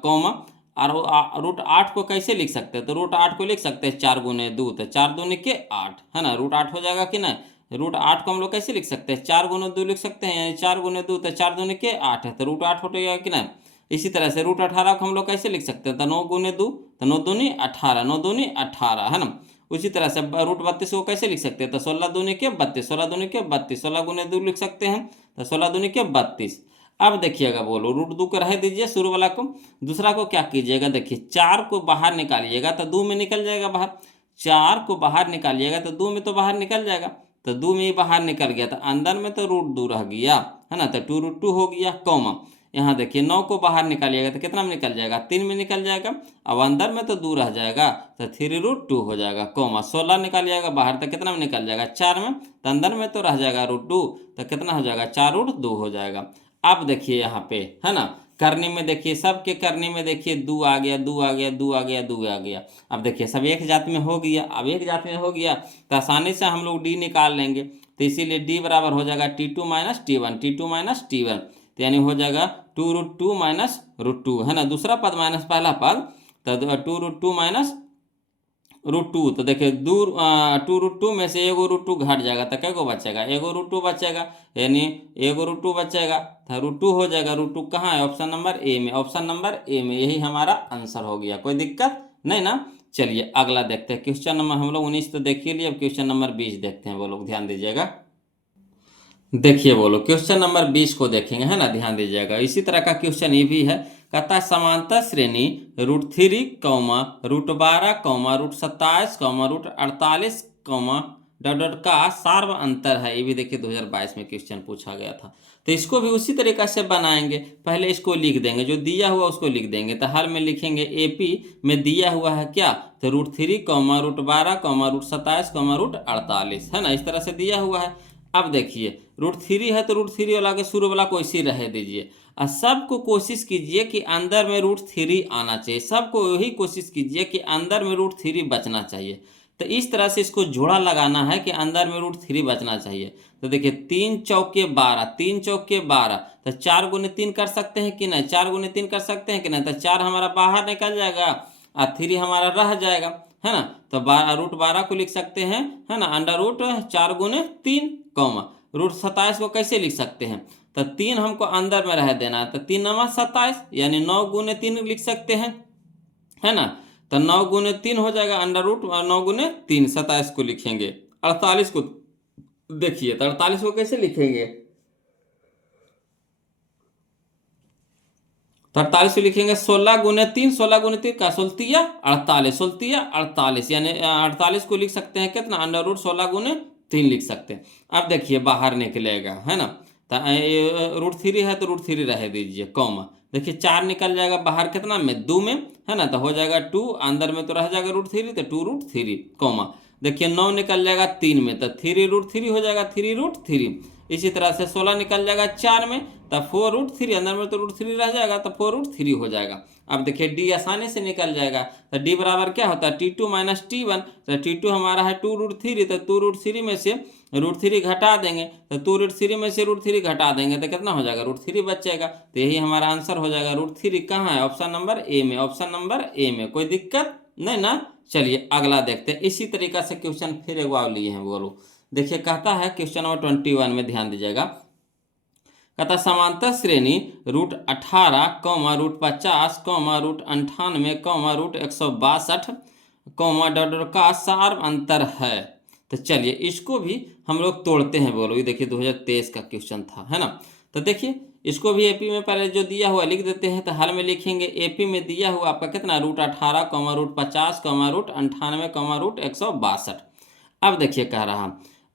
कॉमा, और √8 को कैसे लिख सकते हैं, तो √8 को लिख सकते हैं 4 गुने 2, तो 4 दूनी के 8, है ना, √8 हो जाएगा कि नहीं। √8 को हम लोग कैसे लिख सकते हैं 4 गुने 2 लिख सकते हैं, यानी 4 गुने 2 तो 4 दूनी के 8 है, तो √8 हो जाएगा कि नहीं। इसी तरह से √18 को हम लोग कैसे लिख सकते हैं, तो 9 गुने 2 तो 9 दूनी 18, 9 दूनी 18, है ना। उसी तरह से √32 को कैसे लिख सकते हैं, तो 16 दूनी के 32, 16 दूनी के 32, 16 गुने 2 लिख सकते हैं, तो 16 दूनी के 32। अब देखिएगा बोलो, √2 को रह दीजिए शुरू वाला को, दूसरा को क्या कीजिएगा, देखिए 4 को बाहर निकालिएगा तो 2 में निकल जाएगा बाहर, 4 को बाहर निकालिएगा तो 2 में तो बाहर निकल जाएगा, तो 2 में ही बाहर निकल गया, तो अंदर में तो √2 रह गया, है ना, तो 2√2 हो गया, कॉमा। यहाँ देखिए 9 को बाहर निकालिएगा तो कितना में निकल जाएगा 3 में निकल जाएगा, अब अंदर में तो 2 रह जाएगा तो 3√2 हो जाएगा, कॉमा। 16 निकालिएगा बाहर तो कितना में निकल जाएगा 4 में, तो अंदर में तो रह जाएगा √2, तो कितना हो जाएगा 4√2 हो जाएगा। अब देखिए यहाँ पे, है ना, करनी में देखिए, सबके करनी में देखिए 2 आ गया, 2 आ गया, 2 आ गया, 2 आ गया। अब देखिए सब एक जात में हो गया, अब एक जात में हो गया तो आसानी से हम लोग डी निकाल लेंगे, तो इसीलिए डी बराबर हो जाएगा T2 minus T1, T2 minus T1, तो यानी हो जाएगा 2√2 माइनस √2, है ना, दूसरा पद माइनस पहला पद, तो 2√2 माइनस √2, तो देखिए 2√2 में से एगो √2 घट जाएगा तो क्या को बचेगा, एगो √2 बचेगा, यानी एगो √2 बचेगा, तो √2 हो जाएगा। √2 कहाँ है, ऑप्शन नंबर ए में, ऑप्शन नंबर ए में, यही हमारा आंसर हो गया, कोई दिक्कत नहीं ना। चलिए अगला देखते हैं, क्वेश्चन नंबर हम लोग 19 तो देखिए लिए, अब क्वेश्चन नंबर 20 देखते हैं, वो लोग ध्यान दीजिएगा। देखिए बोलो क्वेश्चन नंबर 20 को देखेंगे, है ना, ध्यान दीजिएगा। इसी तरह का क्वेश्चन ये भी है, कहता है समांतर श्रेणी √3, √12, √27, √48, डॉट का सार्व अंतर है। ये भी देखिए 2022 में क्वेश्चन पूछा गया था, तो इसको भी उसी तरीका से बनाएंगे। पहले इसको लिख देंगे, जो दिया हुआ उसको लिख देंगे, तो हल में लिखेंगे एपी में दिया हुआ है क्या, तो √3, √12, √27, √48, है ना, इस तरह से दिया हुआ है। अब देखिए √3 है तो √3 वाला के शुरू वाला को इसी रह दीजिए, और सबको कोशिश कीजिए कि अंदर में √3 आना चाहिए, सबको यही कोशिश कीजिए कि अंदर में √3 बचना चाहिए। तो इस तरह से इसको जोड़ा लगाना है कि अंदर में √3 बचना चाहिए। तो देखिए 3 चौके 12, 3 चौके 12, तो 4 गुने 3 कर सकते हैं कि नहीं, 4 गुने 3 कर सकते हैं कि नहीं, तो 4 हमारा बाहर निकल जाएगा और 3 हमारा रह जाएगा, है ना। तो √12 को लिख सकते हैं, है ना, √4 × 3, √27 को कैसे लिख सकते हैं, तो 3 हमको अंदर में रह देना है, तो 3 × 27 यानी 9 × 3 लिख सकते हैं, है ना। तो 9 × 3 हो जाएगा √9 × 3, 27 को लिखेंगे। 48 को देखिए, तो 48 को कैसे लिखेंगे, तो 48 को लिखेंगे 16 × 3, 16 × 3 का 16 48, 16 48 यानी 48 को लिख सकते हैं कितना, √16 × 3 लिख सकते हैं। अब देखिए बाहर निकलेगा, है ना, तो √3 है तो √3 रह दीजिए, कॉमा, देखिए 4 निकल जाएगा बाहर कितना में, 2 में, है ना, तो हो जाएगा 2, अंदर में तो रह जाएगा √3, तो 2√3, कॉमा, देखिए 9 निकल जाएगा 3 में, तो 3√3 हो जाएगा, 3√3। इसी तरह से 16 निकल जाएगा 4 में, तब 4√3, अंदर में तो √3 रह जाएगा, तो 4√3 हो जाएगा। अब देखिए डी आसानी से निकल जाएगा, तो डी बराबर क्या होता है, T2 - T1, तो T2 हमारा है 2√3, तो 2√3 में से √3 घटा देंगे, तो 2√3 में से √3 घटा देंगे तो कितना हो जाएगा, √3 बचेगा। तो यही हमारा आंसर हो जाएगा। √3 कहाँ है, ऑप्शन नंबर ए में, ऑप्शन नंबर ए में, कोई दिक्कत नहीं ना। चलिए अगला देखते हैं। इसी तरीका से क्वेश्चन फिर एक बार लिए हैं, बोलो, देखिए कहता है क्वेश्चन नंबर 21 में ध्यान दीजिएगा, कहता समांतर श्रेणी √18, √50, √98, √162, का सार अंतर है। तो चलिए इसको भी हम लोग तोड़ते हैं, बोलो, ये देखिए 2023 का क्वेश्चन था, है ना। तो देखिए इसको भी एपी में पहले जो दिया हुआ लिख देते हैं, तो हल में लिखेंगे एपी में दिया हुआ आपका कितना, √18, √50, √98, √162। अब देखिए कह रहा,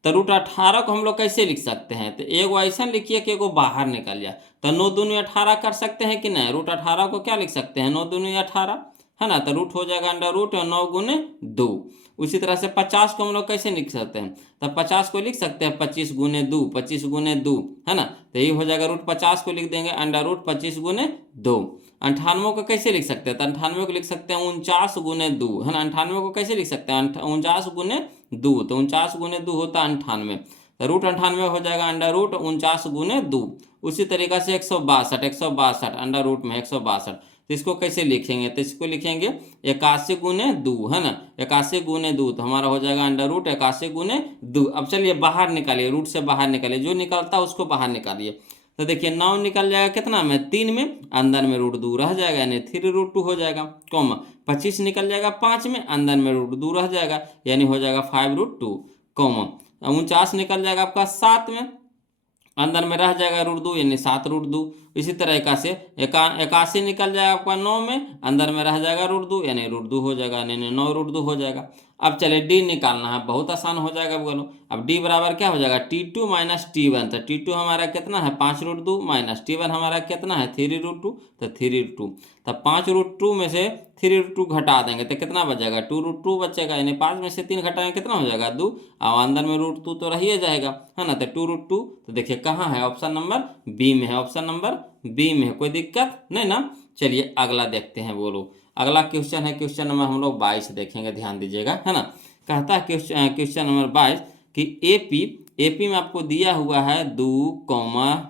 तो √18 को हम लोग कैसे लिख सकते हैं, तो एगो ऐसा लिखिए कि एगो बाहर निकल जाए, तो 9 दूनी 18 कर सकते हैं कि नहीं, √18 को क्या लिख सकते हैं, 9 दूनी 18, है ना, तो रूट हो जाएगा √9 × 2। उसी तरह से 50 को हम लोग कैसे लिख सकते हैं, तो 50 को लिख सकते हैं 25 × 2, 25 × 2, है ना, तो यही हो जाएगा, √50 को लिख देंगे √25 × 2। 98 को कैसे लिख सकते हैं, तो 98 को लिख सकते हैं 49 × 2, है ना, 98 को कैसे लिख सकते हैं, 49 × 2, तो 49 × 2 होता है 98, तो √98 हो जाएगा √49 × 2। उसी तरीका से 162, 162 अंडर रूट में 162, तो इसको कैसे लिखेंगे, तो इसको लिखेंगे 81 × 2, है ना, 81 × 2, तो हमारा हो जाएगा √81 × 2। अब चलिए बाहर निकालिए, रूट से बाहर निकालिए, जो निकलता है उसको बाहर निकालिए। तो देखिए 9 निकल जाएगा कितना में, 3 में, अंदर में √2 रह जाएगा, यानी 3√2 हो जाएगा, कॉमा, 25 निकल जाएगा 5 में, अंदर में √2 रह जाएगा, यानी हो जाएगा 5√2, कॉमा, 49 निकल जाएगा आपका 7 में, अंदर में रह जाएगा √2, यानी 7√2। इसी तरह 81 निकल जाएगा आपका 9 में, अंदर में रह जाएगा √2, यानी √2 हो जाएगा, यानी 9√2 हो जाएगा। अब चलिए डी निकालना है, बहुत आसान हो जाएगा बोलो। अब डी बराबर क्या हो जाएगा, T2 - T1, तो T2 हमारा कितना है 5√2, माइनस T1 हमारा कितना है 3√2, तो 3√2, तो 5√2 में से 3√2 घटा देंगे तो कितना बचेगा, 2√2 बचेगा, यानी 5 में से 3 घटाएंगे कितना हो जाएगा 2, और अंदर में √2 तो रह ही जाएगा, है ना, तो 2√2। तो देखिए कहाँ है, ऑप्शन नंबर बी में है, ऑप्शन नंबर बी में है, कोई दिक्कत नहीं ना। चलिए अगला देखते हैं, बोलो, अगला क्वेश्चन है क्वेश्चन नंबर हम लोग 22 देखेंगे, ध्यान दीजिएगा, है ना। कहता है क्वेश्चन नंबर 22 कि एपी में आपको दिया हुआ है 2,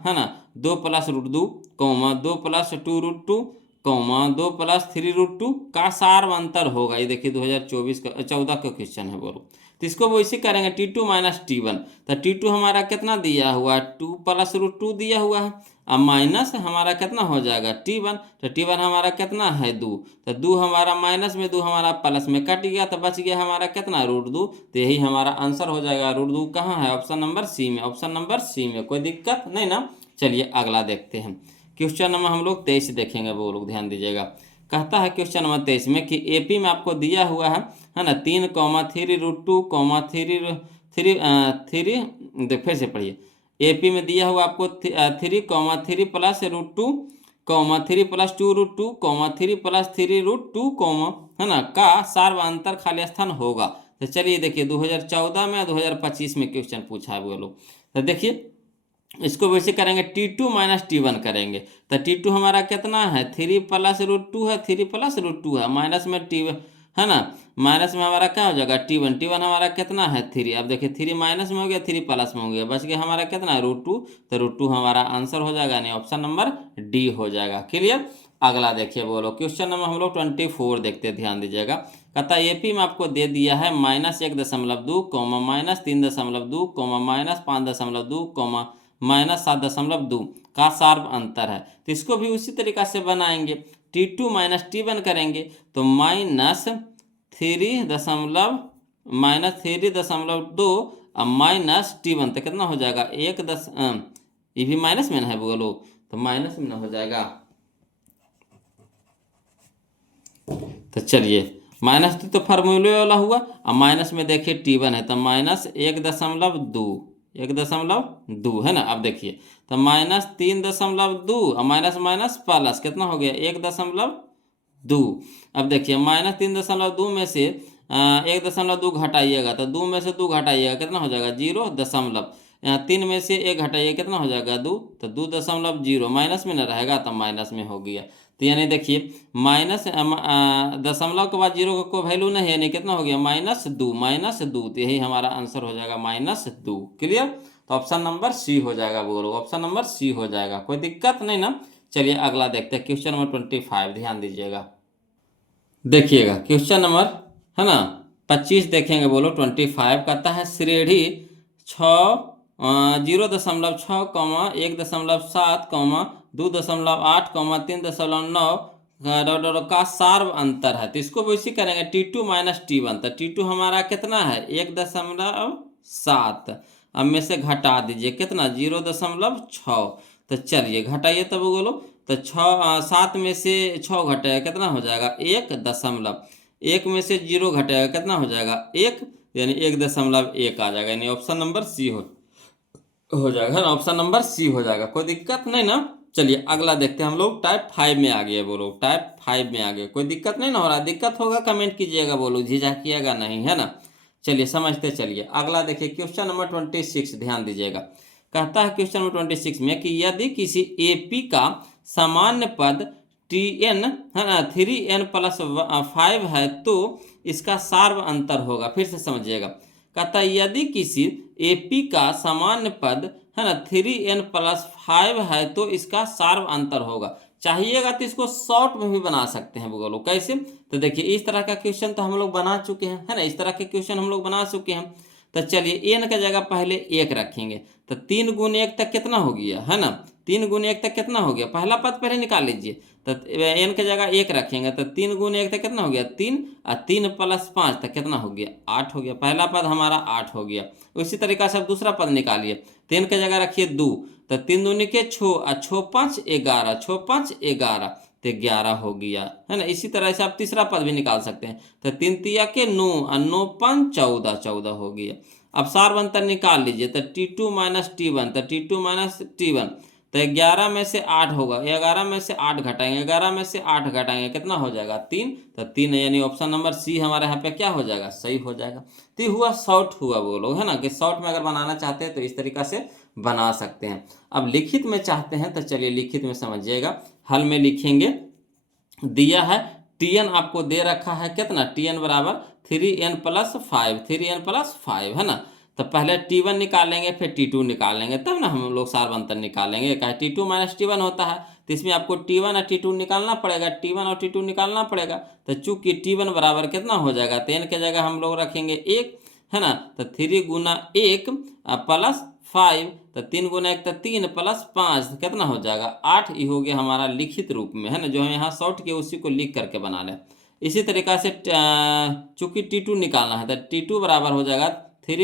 है ना, 2 + √2, 2 + 2√2, 2 + 3√2 का सार्वंतर होगा। ये देखिए 2014 का क्वेश्चन है, बोलो। तो इसको वो इसी करेंगे T2 - T1, तो T2 हमारा कितना दिया हुआ है 2 + √2 दिया हुआ है, अब माइनस हमारा कितना हो जाएगा T1, तो T1 हमारा कितना है 2, तो 2 हमारा माइनस में 2 हमारा प्लस में कट गया, तो बच गया हमारा कितना √2, तो यही हमारा आंसर हो जाएगा। √2 कहाँ है, ऑप्शन नंबर सी में, ऑप्शन नंबर सी में, कोई दिक्कत नहीं ना। चलिए अगला देखते हैं, क्वेश्चन नंबर हम लोग 23 देखेंगे, वो लोग ध्यान दीजिएगा। कहता है क्वेश्चन नंबर 23 में कि एपी में आपको दिया हुआ है ना, 3, 3√2, 3 फिर से पढ़िए, एपी में दिया हुआ आपको 3, 3 + √2, 3 + 2√2, 3 + 3√2, है ना, का सार्वंतर खाली स्थान होगा। तो चलिए देखिए 2014 में 2025 में क्वेश्चन पूछा है, वो लोग। तो देखिए इसको वैसे करेंगे T2 - T1 करेंगे, तो T2 हमारा कितना है 3 + √2 है, 3 + √2 है, माइनस में T, है ना, माइनस में हमारा क्या हो जाएगा T1 हमारा कितना है 3। अब देखिए 3 माइनस में हो गया, 3 प्लस में हो गया, बच गया हमारा कितना है √2, तो √2 हमारा आंसर हो जाएगा, यानी ऑप्शन नंबर डी हो जाएगा। क्लियर। अगला देखिए बोलो, क्वेश्चन नंबर हम लोग 24 देखते हैं, ध्यान दीजिएगा। कहता है एपी में आपको दे दिया है -1.2 कोमा -3.2 कोमा -5.2 कोमा -7.2 का सार्व अंतर है। तो इसको भी उसी तरीका से बनाएंगे, T2 माइनस T1 करेंगे तो -3.2 माइनस T1 तो कितना हो जाएगा ये भी माइनस में ना है बोलो, तो माइनस में ना हो जाएगा। तो चलिए माइनस तो फार्मूले वाला हुआ, अब माइनस में देखिए T1 है तो -1.2 है ना। अब देखिए तो -3.2 और माइनस माइनस प्लस कितना हो गया 1.2। अब देखिए -3.2 में से 1.2 घटाइएगा तो 2 में से 2 घटाइएगा कितना हो जाएगा 0 यहाँ 3 में से 1 घटाइए कितना हो जाएगा 2, तो 2.0 माइनस में न रहेगा तो माइनस में हो गया। तो यानी देखिए माइनस दशमलव के बाद 0 को वैल्यू नहीं है, यानी कितना हो गया -2। तो यही हमारा आंसर हो जाएगा -2। क्लियर, तो ऑप्शन नंबर सी हो जाएगा बोलो, ऑप्शन नंबर सी हो जाएगा, कोई दिक्कत नहीं ना। चलिए अगला देखते हैं, क्वेश्चन नंबर 25, ध्यान दीजिएगा। देखिएगा क्वेश्चन नंबर है ना 25 देखेंगे बोलो। 25 कहता है श्रेणी 0.6, 1.7, 2.8, 3.9 का सार्व अंतर है। तो इसको भी इसी करेंगे T2 माइनस T1। तो T2 हमारा कितना है 1.7, अब में से घटा दीजिए कितना 0.6। तो चलिए घटाइए तब बोलो, तो 7 में से 6 घटेगा कितना हो जाएगा 1 में से 0 घटेगा कितना हो जाएगा 1, यानी 1.1 आ जाएगा, यानी ऑप्शन नंबर सी हो जाएगा, है ना, ऑप्शन नंबर सी हो जाएगा, कोई दिक्कत नहीं ना। चलिए अगला देखते हैं हम लोग, टाइप 5 में आ गए बोलो, टाइप 5 में आ गए, कोई दिक्कत नहीं ना हो रहा, दिक्कत होगा कमेंट कीजिएगा बोलो, झिझकिएगा नहीं, है ना। चलिए समझते चलिए अगला देखिए, क्वेश्चन नंबर 26, ध्यान दीजिएगा। कहता है क्वेश्चन नंबर 26 में कि यदि किसी एपी का सामान्य पद Tn है ना 3n+5 है तो इसका सार्व अंतर होगा। फिर से समझिएगा, कहता है यदि किसी एपी का सामान्य पद है ना 3n+5 है तो इसका सार्व अंतर होगा। चाहिएगा तो इसको शॉर्ट में भी बना सकते हैं बोलो, कैसे, तो देखिए इस तरह का क्वेश्चन तो हम लोग बना चुके हैं, है ना, इस तरह के क्वेश्चन हम लोग बना चुके हैं। तो चलिए n का जगह पहले 1 रखेंगे, तो 3 × 1 तक कितना हो गया, है ना, 3 × 1 तक कितना हो गया, पहला पद पहले निकाल लीजिए। तो n के जगह 1 रखेंगे तो 3 × 1 तक कितना हो गया 3, और 3+5 तक कितना हो गया 8 हो गया, पहला पद हमारा 8 हो गया। उसी तरीका से अब दूसरा पद निकालिए, 3 के जगह रखिए 2, तो 3 दूनी के 6 और 6 5 11, 6 5 11 तो 11 हो गया, है ना। इसी तरह से आप तीसरा पद भी निकाल सकते हैं, तो 3 तिया के 9 और 9 5 14, 14 हो गया। अब सार्व अंतर निकाल लीजिए, तो T2 माइनस T1, तो T2 माइनस T1 तो 11 में से 8 होगा, 11 में से 8 घटाएंगे, 11 में से 8 घटाएंगे कितना हो जाएगा 3, तो 3, यानी ऑप्शन नंबर सी हमारे यहाँ पे क्या हो जाएगा सही हो जाएगा। तो ये हुआ शॉर्ट हुआ वो लोग, है ना, कि शॉर्ट में अगर बनाना चाहते हैं तो इस तरीका से बना सकते हैं। अब लिखित में चाहते हैं तो चलिए लिखित में समझिएगा, हल में लिखेंगे, दिया है Tn आपको दे रखा है कितना Tn बराबर 3n+5 है ना। तो पहले T1 निकालेंगे फिर T2 निकालेंगे, तब ना हम लोग सार्व अंतर निकालेंगे। कहा T2 माइनस T1 होता है, तो इसमें आपको T1 और T2 निकालना पड़ेगा, T1 और T2 निकालना पड़ेगा। तो चूंकि T1 बराबर कितना हो जाएगा, तो n के जगह हम लोग रखेंगे 1, है ना, तो 3 × 1 +5, तो 3 × 1 तो 3 +5 कितना हो जाएगा 8। ये हो गया हमारा लिखित रूप में, है ना, जो हम यहाँ शॉर्ट किए उसी को लिख करके बना लें। इसी तरीका से चूंकि T2 निकालना है तो T2 बराबर हो जाएगा 3 ×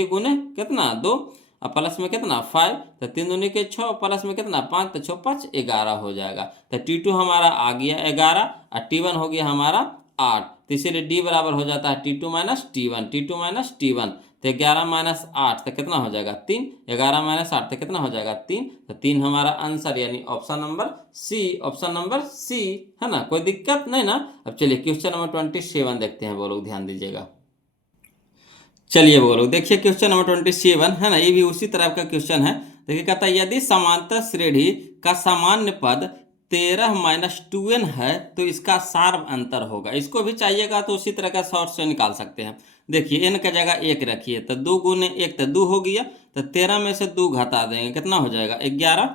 कितना 2 और प्लस में कितना 5, तो 3 दूनी के 6 प्लस में कितना 5, तो 6 5 11 हो जाएगा। तो T2 हमारा आ गया 11 और T1 हो गया हमारा 8, तो इसीलिए D बराबर हो जाता है T2 minus T1, T2 minus T1। तो 11 माइनस 8 तो कितना हो जाएगा 3, 11 माइनस 8 तो कितना हो जाएगा 3, तो 3 हमारा आंसर, यानी option number C, option number C, है ना, कोई दिक्कत नहीं ना। अब चलिए क्वेश्चन नंबर 27 देखते हैं बोलो, ध्यान दीजिएगा। चलिए बोलो देखिए क्वेश्चन नंबर 27 है ना, ये भी उसी तरह का क्वेश्चन है। देखिए कहता है यदि समांतर श्रेणी का सामान्य पद 13-2n है तो इसका सार्व अंतर होगा। इसको भी चाहिएगा तो उसी तरह का शॉर्ट से निकाल सकते हैं। देखिए n का जगह 1 रखिए, तो 2 × 1 तो 2 हो गया, तो 13 में से 2 घटा देंगे कितना हो जाएगा 11,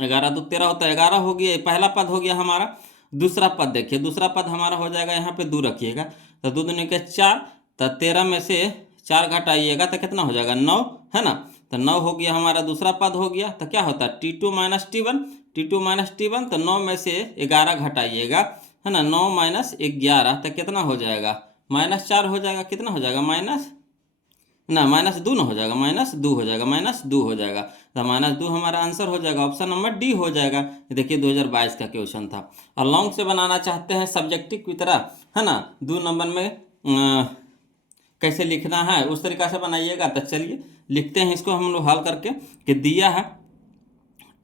11 दो 13 होता है, 11 हो गया, ये पहला पद हो गया हमारा। दूसरा पद देखिए, दूसरा पद हमारा हो जाएगा, यहाँ पे 2 रखिएगा तो 2 दूनी के 4, तो 13 में से 4 घटाइएगा तो कितना हो जाएगा 9, है ना। तो 9 हो गया हमारा, दूसरा पद हो गया। तो क्या होता है T2 minus T1, T2 minus T1, तो 9 में से 11 घटाइएगा, है ना। 9 माइनस 11 तो कितना हो जाएगा, -4 हो जाएगा। कितना हो जाएगा, -2 ना हो जाएगा, -2 हो जाएगा, -2 हो जाएगा। तो -2 हमारा आंसर हो जाएगा, ऑप्शन नंबर डी हो जाएगा। देखिए 2022 का क्वेश्चन था। और लॉन्ग से बनाना चाहते हैं सब्जेक्टिव की तरह, है ना, 2 नंबर में कैसे लिखना है उस तरीका से बनाइएगा। तो चलिए लिखते हैं इसको हम लोग हल करके, कि दिया है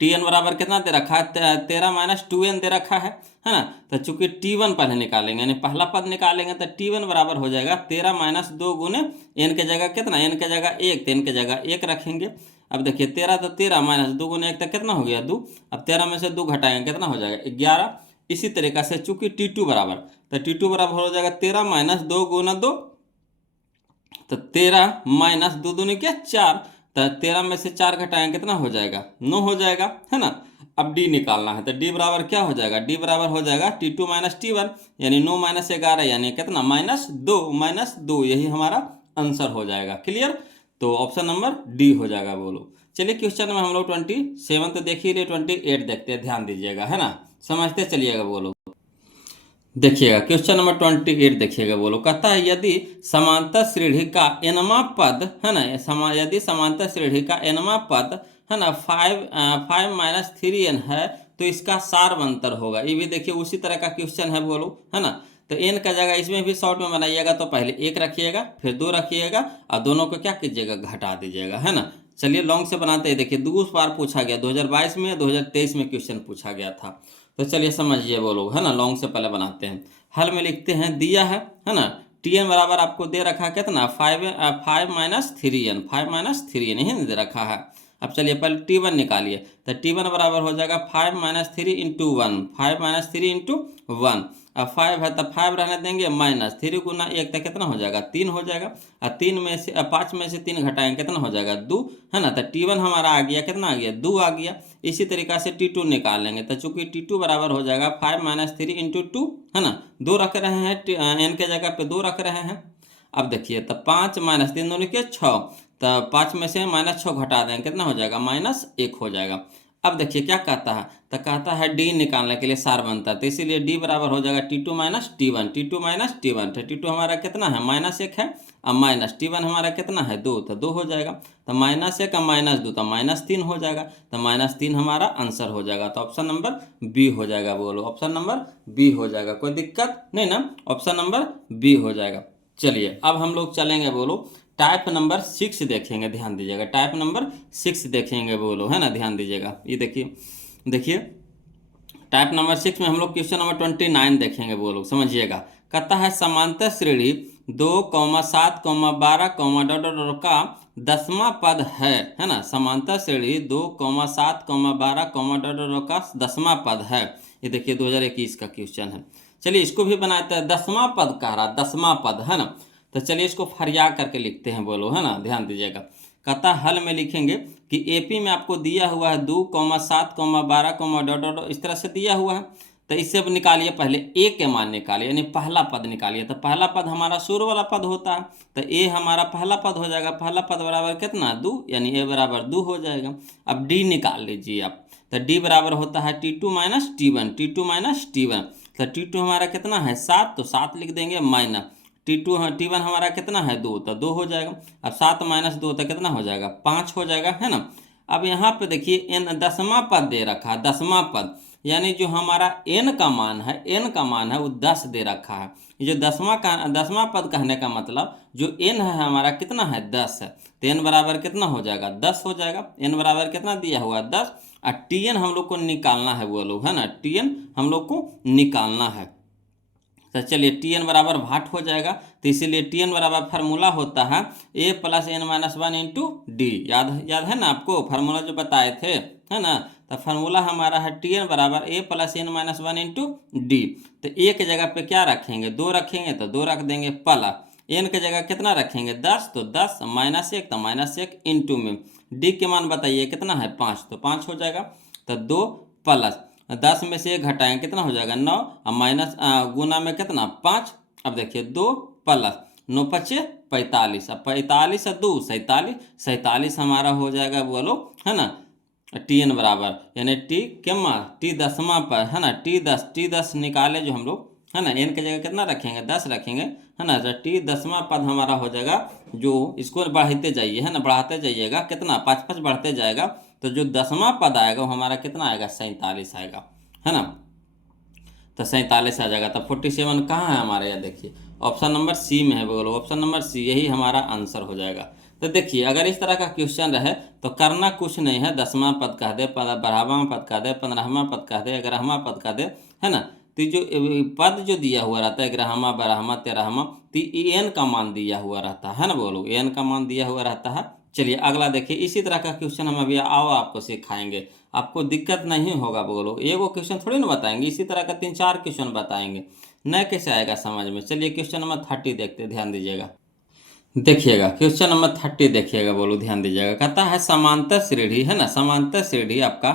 Tn बराबर कितना दे रखा है, 13 माइनस 2n दे रखा है ना। तो चूंकि T1 पहले निकालेंगे, यानी पहला पद निकालेंगे, तो T1 बराबर हो जाएगा 13 माइनस 2 गुने n के जगह कितना, n के जगह 1, तो n के जगह 1 रखेंगे। अब देखिए 13 तो 13 माइनस 2 गुने 1 तो कितना हो गया 2। अब 13 में से 2 घटाएंगे कितना हो जाएगा 11। इसी तरीका से चूंकि T2 बराबर, तो T2 बराबर हो जाएगा 13 माइनस 2 गुना 2, तो 13 माइनस 2 दूनी क्या 4, तो 13 में से 4 घटाएं कितना हो जाएगा 9 हो जाएगा, है ना। अब डी निकालना है, तो डी बराबर क्या हो जाएगा, डी बराबर हो जाएगा T2 माइनस T1, यानी 9 माइनस 11 यानी कितना -2, यही हमारा आंसर हो जाएगा। क्लियर, तो ऑप्शन नंबर डी हो जाएगा। बोलो चलिए क्वेश्चन में हम लोग 27 तो देख ही रहे, 28 देखते हैं, ध्यान दीजिएगा, है ना, समझते चलिएगा। बोलो देखिएगा क्वेश्चन नंबर 28 देखिएगा। बोलो कहता है यदि समांतर श्रेणी का nवां पद, है ना, यदि समांतर श्रेणी का nवां पद, है ना, 5 माइनस 3n है, तो इसका सारवंतर होगा। ये भी देखिए उसी तरह का क्वेश्चन है। बोलो, है ना। तो n का जगह इसमें भी शॉर्ट में बनाइएगा, तो पहले 1 रखिएगा, फिर 2 रखिएगा, और दोनों को क्या कीजिएगा, घटा दीजिएगा, है ना। चलिए लॉन्ग से बनाते हैं। देखिए 2 बार पूछा गया, 2022 में, 2023 में क्वेश्चन पूछा गया था। तो चलिए समझिए वो लोग, है ना, लॉन्ग से पहले बनाते हैं। हल में लिखते हैं, दिया है ना, Tn बराबर आपको दे रखा है कितना 5 माइनस 3n, 5 माइनस 3n यही दे रखा है। अब चलिए पहले T1 निकालिए, तो T1 बराबर हो जाएगा 5 माइनस 3 इंटू 1, 5 माइनस 3 इंटू 1। अब 5 है तो 5 रहने देंगे, माइनस 3 गुना 1 तो कितना हो जाएगा 3 हो जाएगा। और 5 में से 3 घटाएंगे कितना हो जाएगा 2, है ना। तो T1 हमारा आ गया, कितना आ गया 2 आ गया। इसी तरीका से T2 निकालेंगे, तो चूंकि T2 बराबर हो जाएगा 5 माइनस 3 इंटू 2, है ना, 2 रख रहे हैं, n के जगह पे 2 रख रहे हैं। अब देखिए तो 5 माइनस 3 दूनी के 6, तो 5 में से -6 घटा देंगे कितना हो जाएगा -1 हो जाएगा। अब देखिए क्या कहता है, तो कहता है डी निकालने के लिए सार बनता है, तो इसीलिए डी बराबर हो जाएगा T2 minus T1, T2 minus T1। तो T2 हमारा कितना है -1 है, अब माइनस T1 हमारा कितना है 2, तो 2 हो जाएगा। तो -1 और -2 तो -3 हो जाएगा, तो -3 हमारा आंसर हो जाएगा। तो ऑप्शन नंबर बी हो जाएगा। बोलो ऑप्शन नंबर बी हो जाएगा, कोई दिक्कत नहीं ना, ऑप्शन नंबर बी हो जाएगा। चलिए अब हम लोग चलेंगे, बोलो टाइप नंबर 6 देखेंगे, ध्यान दीजिएगा, टाइप नंबर 6 देखेंगे। बोलो, है ना, ध्यान दीजिएगा। ये देखिए टाइप नंबर 6 में हम लोग क्वेश्चन नंबर 29 देखेंगे। बोलो समझिएगा, कहता है समांतर श्रेणी 2, 7, 12, का 10वां पद है ना। समांतर श्रेणी 2, 7, 12, का 10वां पद है। ये देखिए 2021 का क्वेश्चन है। चलिए इसको भी बनाते हैं, 10वां पद कह रहा, 10वां पद, है ना। तो चलिए इसको फरिया करके लिखते हैं। बोलो, है ना, ध्यान दीजिएगा। कहता हल में लिखेंगे कि एपी में आपको दिया हुआ है 2, 7, 12, इस तरह से दिया हुआ है। तो इससे अब निकालिए, पहले ए के मान निकालिए, यानी पहला पद निकालिए। तो पहला पद हमारा शुरू वाला पद होता है, तो ए हमारा पहला पद हो जाएगा। पहला पद बराबर कितना 2, यानी ए बराबर 2 हो जाएगा। अब डी निकाल लीजिए आप, तो डी बराबर होता है T2 minus T1, T2 minus T1। तो T2 हमारा कितना है 7, तो 7 लिख देंगे, माइनस T1 हमारा कितना है 2, तो 2 हो जाएगा। अब 7 माइनस 2 तो कितना हो जाएगा 5 हो जाएगा, है ना। अब यहाँ पे देखिए n 10वां पद दे रखा है, 10वां पद, यानी जो हमारा n का मान है वो 10 दे रखा है। ये जो 10वां पद कहने का मतलब जो n है हमारा कितना है 10 है। तो n बराबर कितना हो जाएगा 10 हो जाएगा। n बराबर कितना दिया हुआ 10, और Tn हम लोग को निकालना है, वो लोग, है ना, Tn हम लोग को निकालना है। तो चलिए Tn बराबर भाट हो जाएगा। तो इसीलिए Tn बराबर फार्मूला होता है a plus n minus 1 into D. याद है ना आपको, फार्मूला जो बताए थे, है ना। तो फार्मूला हमारा है Tn बराबर a plus n minus 1 into D. तो a के जगह पे क्या रखेंगे 2 रखेंगे, तो 2 रख देंगे, प्लस n के जगह कितना रखेंगे 10, तो 10 -1 तो -1 इंटू में डी के मान बताइए कितना है 5, तो 5 हो जाएगा। तो 2 प्लस 10 में से 1 घटाएंगे कितना हो जाएगा 9 और माइनस गुना में कितना 5। अब देखिए 2 प्लस 9 पचे 45, अब 45 और 2 47, 47 हमारा हो जाएगा बोलो है ना Tn बराबर, यानी टी क्या टी दसवां पर है ना टी 10 निकाले जो हम लोग है ना, n की जगह कितना रखेंगे 10 रखेंगे है ना, तो टी दसवां पद हमारा हो जाएगा। जो इसको बढ़ाते जाइए है ना, बढ़ाते जाइएगा कितना 5 5 बढ़ते जाएगा, तो जो 10वां पद आएगा वो हमारा कितना आएगा 47 आएगा है ना, तो 47 आ जाएगा। तो 47 कहाँ है हमारे यहाँ, देखिए ऑप्शन नंबर सी में है, बोलो ऑप्शन नंबर सी, यही हमारा आंसर हो जाएगा। तो देखिए अगर इस तरह का क्वेश्चन रहे तो करना कुछ नहीं है, 10वां पद कह दे, 12वां पद कह दे, 15वां पद कह दे, 11वां पद कह दे है ना, तो जो पद जो दिया हुआ रहता है 11वां 12वां 13वां, तो एन का मान दिया हुआ रहता है ना, बोलो एन का मान दिया हुआ रहता है। चलिए अगला देखिए, इसी तरह का क्वेश्चन हम अभी आओ आपको सिखाएंगे, आपको दिक्कत नहीं होगा। बोलो एगो क्वेश्चन थोड़ी ना बताएंगे, इसी तरह का 3 4 क्वेश्चन बताएंगे, न कैसे आएगा समझ में। चलिए क्वेश्चन नंबर 30 देखते, ध्यान दीजिएगा। देखिएगा क्वेश्चन नंबर 30 देखिएगा, बोलो ध्यान दीजिएगा। कहता है समांतर श्रेणी है ना, समांतर श्रेणी आपका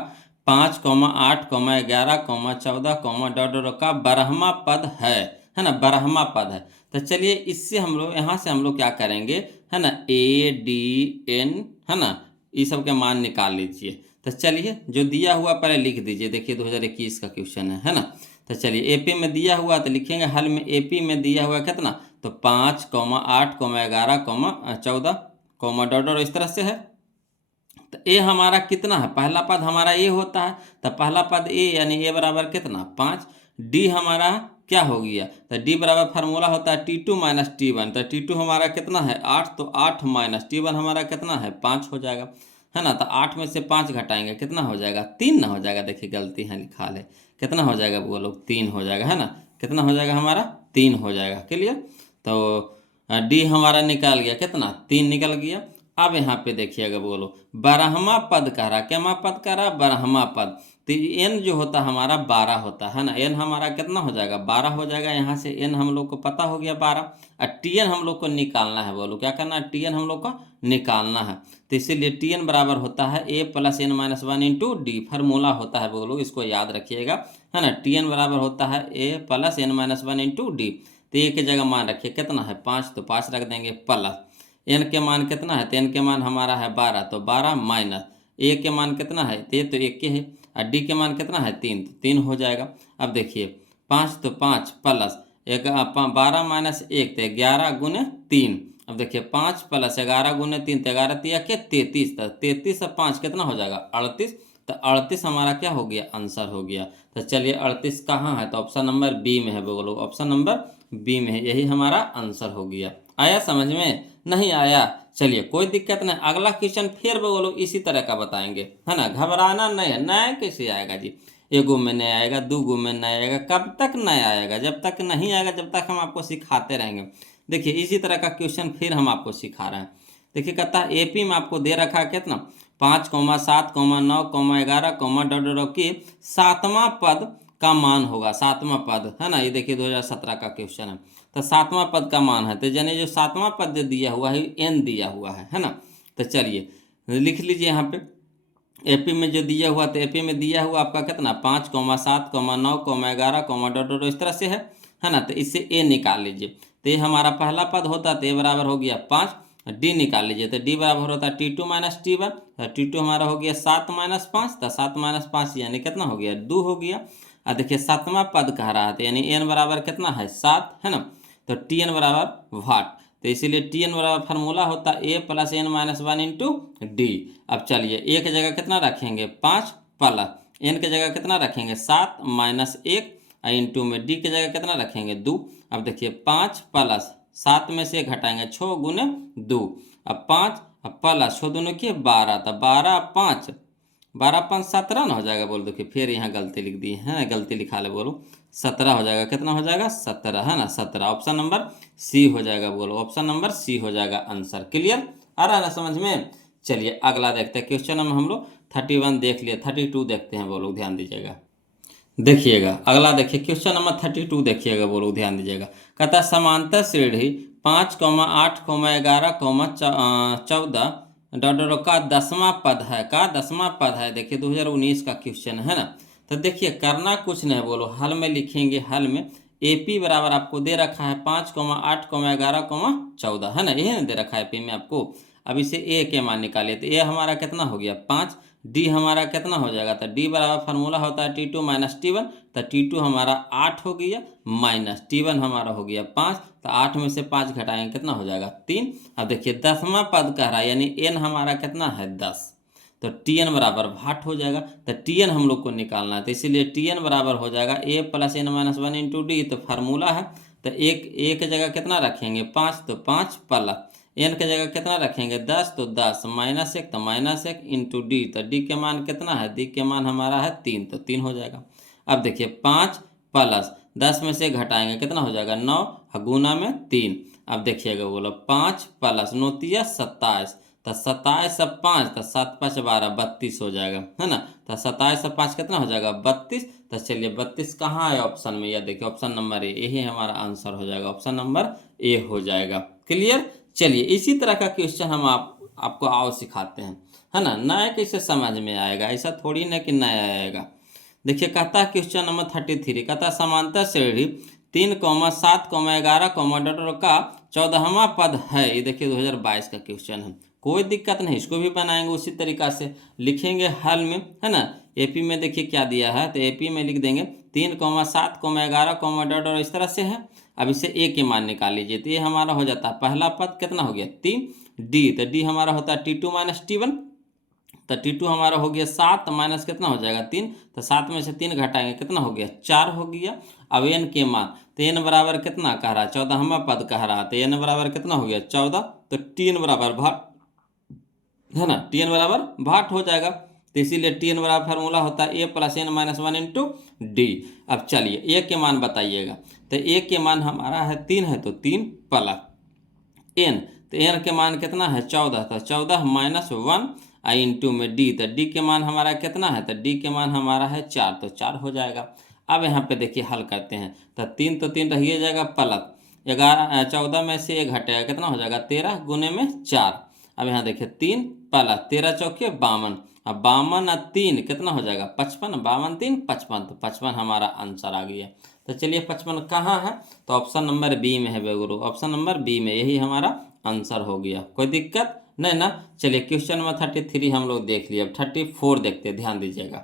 5, 8, 11, 14, डॉट डॉट का 12वां पद है ना, 12वां पद है। तो चलिए इससे हम लोग यहाँ से हम लोग क्या करेंगे है ना, ए डी एन है ना, ये सब के मान निकाल लीजिए। तो चलिए जो दिया हुआ पहले लिख दीजिए, देखिए 2021 का क्वेश्चन है ना। तो चलिए एपी में दिया हुआ तो लिखेंगे हल में, एपी में दिया हुआ कितना, तो 5, 8, 11, 14, डॉट डॉट इस तरह से है। तो ए हमारा कितना है, पहला पद हमारा ए होता है, तो पहला पद ए यानी ए बराबर कितना 5। डी हमारा क्या हो गया, तो डी बराबर फार्मूला होता है T2 माइनस T1, तो T2 हमारा कितना है 8, तो 8 माइनस T1 हमारा कितना है 5 हो जाएगा है ना। तो 8 में से 5 घटाएंगे कितना हो जाएगा 3 ना हो जाएगा, देखिए गलती है लिखा है, कितना हो जाएगा वो लोग 3 हो जाएगा है ना, कितना हो जाएगा हमारा 3 हो जाएगा, क्लियर। तो डी हमारा निकाल गया कितना 3 निकल गया। अब यहाँ पे देखिएगा, बोलो 12वां पद कह रहा, क्या पद कह रहा 12वां पद, तो एन जो होता हमारा 12 होता है ना, एन हमारा कितना हो जाएगा 12 हो जाएगा। यहाँ से एन हम लोग को पता हो गया 12, और टी एन हम लोग को निकालना है, बोलो क्या करना है टी एन हम लोग को निकालना है। तो इसीलिए टी एन बराबर होता है A plus N minus 1 into D, formula होता है बोलो, इसको याद रखिएगा है ना। टी एन बराबर होता है A plus N minus 1 into D, तो ए की जगह मान रखिए कितना है 5, तो 5 रख देंगे, प्लस एन के मान कितना है, तो एन के मान हमारा है 12, तो 12 माइनस ए के मान कितना है, तो 1 के है, और डी के मान कितना है 3, तो 3 हो जाएगा। अब देखिए 5 तो 5 प्लस 12 माइनस 1 तो 11 गुने 3। अब देखिए 5 प्लस 11 गुने 3 तो 11 3 के 33, तो 33 और 5 कितना हो जाएगा 38, तो 38 हमारा क्या हो गया आंसर हो गया। तो चलिए 38 कहाँ है, तो ऑप्शन नंबर बी में है, बोलो ऑप्शन नंबर बी में है, यही हमारा आंसर हो गया। आया समझ में, नहीं आया चलिए कोई दिक्कत नहीं, अगला क्वेश्चन फिर बोलो इसी तरह का बताएंगे है ना, घबराना नहीं है। नया कैसे आएगा जी, एगो में नहीं आएगा, 2 में नहीं आएगा, कब तक नहीं आएगा, जब तक नहीं आएगा जब तक हम आपको सिखाते रहेंगे। देखिए इसी तरह का क्वेश्चन फिर हम आपको सिखा रहे हैं। देखिए कहता है एपी में आपको दे रखा है कितना 5, 7, 9, 11, डॉट डॉट की 7वां पद का मान होगा, 7वां पद है ना, ये देखिए 2017 का क्वेश्चन है। तो 7वां पद का मान है, तो यानी जो 7वां पद दिया हुआ है एन दिया हुआ है ना। तो चलिए लिख लीजिए यहाँ पे एपी में जो दिया हुआ, तो एपी में दिया हुआ आपका कितना 5, 7, 9, 11, डॉट डॉट इस तरह से है ना। तो इससे ए निकाल लीजिए, तो ये हमारा पहला पद होता है, तो ए बराबर हो गया 5। डी निकाल लीजिए, तो डी बराबर होता है T2 माइनस T1, तो T2 हमारा हो गया 7 माइनस 5, तो 7 माइनस 5 यानी कितना हो गया 2 हो गया। और देखिए 7वां पद कह रहा है, यानी एन बराबर कितना है 7 है ना, तो टी एन बराबर वाट, तो इसीलिए टी एन बराबर फार्मूला होता है A plus N minus 1 into D. अब चलिए ए की जगह कितना रखेंगे 5 प्लस एन की जगह कितना रखेंगे 7 माइनस 1 इंटू में डी की जगह कितना रखेंगे 2। अब देखिए 5 प्लस 7 में से घटाएंगे 6 गुने 2, अब 5 प्लस 6 दूनी की 12, तो 12 5 12 5 17 ना हो जाएगा, बोल देखिए फिर यहाँ गलती लिख दी है, गलती लिखा ले, बोलो 17 हो जाएगा, कितना हो जाएगा 17 है ना, 17 ऑप्शन नंबर सी हो जाएगा, बोलो ऑप्शन नंबर सी हो जाएगा आंसर। क्लियर आ रहा है ना समझ में। चलिए अगला देखते हैं क्वेश्चन नंबर हम लोग 31 देख लिए, 32 देखते हैं, बोलो ध्यान दीजिएगा। देखिएगा अगला देखिए क्वेश्चन नंबर 32 देखिएगा, बोलो ध्यान दीजिएगा। कहता समांतर श्रेणी 5, 8, 11, 14 डॉट डॉट का 10वां पद है, का 10वां पद है। देखिए 2019 का क्वेश्चन है ना। तो देखिए करना कुछ नहीं, बोलो हल में लिखेंगे। हल में AP बराबर आपको दे रखा है 5, 8, 11, 14 है ना, यही ना दे रखा है AP में आपको। अब इसे A के मान निकालिए, तो A हमारा कितना हो गया 5, D हमारा कितना हो जाएगा, तो D बराबर फार्मूला होता है T2 माइनस T1, तो T2 हमारा 8 हो गया माइनस T1 हमारा हो गया 5, तो 8 में से 5 घटाएंगे कितना हो जाएगा 3। अब देखिए 10वां पद कह रहा है, यानी n हमारा कितना है 10, तो Tn बराबर भाट हो जाएगा। तो Tn हम लोग को निकालना है, तो इसीलिए Tn बराबर हो जाएगा A plus n minus 1 into D, तो फार्मूला है। तो एक जगह कितना रखेंगे 5, तो 5 प्लस n के जगह कितना रखेंगे 10, तो 10 माइनस 1, तो माइनस 1 इंटू डी, तो डी के मान कितना है, डी के मान हमारा है 3, तो 3 हो जाएगा। अब देखिए 5 प्लस 10 में से घटाएंगे कितना हो जाएगा 9, गुना में 3। अब देखिएगा बोलो 5 प्लस 9 तिया 27, तो 27 सब 5, तो 7 5 12 32 हो जाएगा है ना। तो 27 सब 5 कितना हो जाएगा 32। तो चलिए 32 कहाँ है ऑप्शन में, यह देखिए ऑप्शन नंबर ए, यही हमारा आंसर हो जाएगा, ऑप्शन नंबर ए हो जाएगा। क्लियर। चलिए इसी तरह का क्वेश्चन हम आपको आओ सिखाते हैं, है ना। नया कैसे समझ में आएगा, ऐसा थोड़ी ना कि नया आएगा। देखिए कहता है क्वेश्चन नंबर 33, कहता है समांतर श्रेणी 3, 7, 11, डॉट का 14वां पद है। ये देखिए 2022 का क्वेश्चन है, कोई दिक्कत नहीं, इसको भी बनाएंगे उसी तरीका से लिखेंगे हल में, है ना। AP में देखिए क्या दिया है, तो AP में लिख देंगे 3, 7, 11, डॉट और इस तरह से है। अब इसे A के मान निकाल लीजिए, तो ये हमारा हो जाता है पहला पद कितना हो गया 3, D, तो D हमारा होता है T2 माइनस T1, तो T2 हमारा हो गया 7 माइनस कितना हो जाएगा 3, तो 7 में से 3 घटाएंगे कितना हो गया 4 हो गया। अब n के मान, तो n बराबर कितना कह रहा है 14वां पद कह रहा है, तो n बराबर कितना हो गया 14, तो Tn बराबर भाट है ना, Tn बराबर भाट हो जाएगा। तो इसीलिए Tn बराबर फार्मूला होता है A plus n minus 1 into D. अब चलिए A के मान बताइएगा, तो A के मान हमारा है 3 है, तो 3 प्लस n, तो n के मान कितना है 14, तो 14 माइनस 1 इंटू में डी, तो डी के मान हमारा कितना है, तो डी के मान हमारा है 4, तो 4 हो जाएगा। अब यहाँ पे देखिए हल करते हैं, तो 3 तो 3 रहिए जाएगा प्लस 14 में से 1 घटेगा कितना हो जाएगा 13 गुने में 4। अब यहाँ देखिए 3 प्लस 13 चौके 52, अब 52 और 3 कितना हो जाएगा 55, 52 3 55, तो 55 हमारा आंसर आ गया। तो चलिए 55 कहाँ है, तो ऑप्शन नंबर बी में है बेगुरु, ऑप्शन नंबर बी में, यही हमारा आंसर हो गया। कोई दिक्कत नहीं ना। चलिए क्वेश्चन नंबर 33 हम लोग देख लिए, अब 34 देखते हैं, ध्यान दीजिएगा।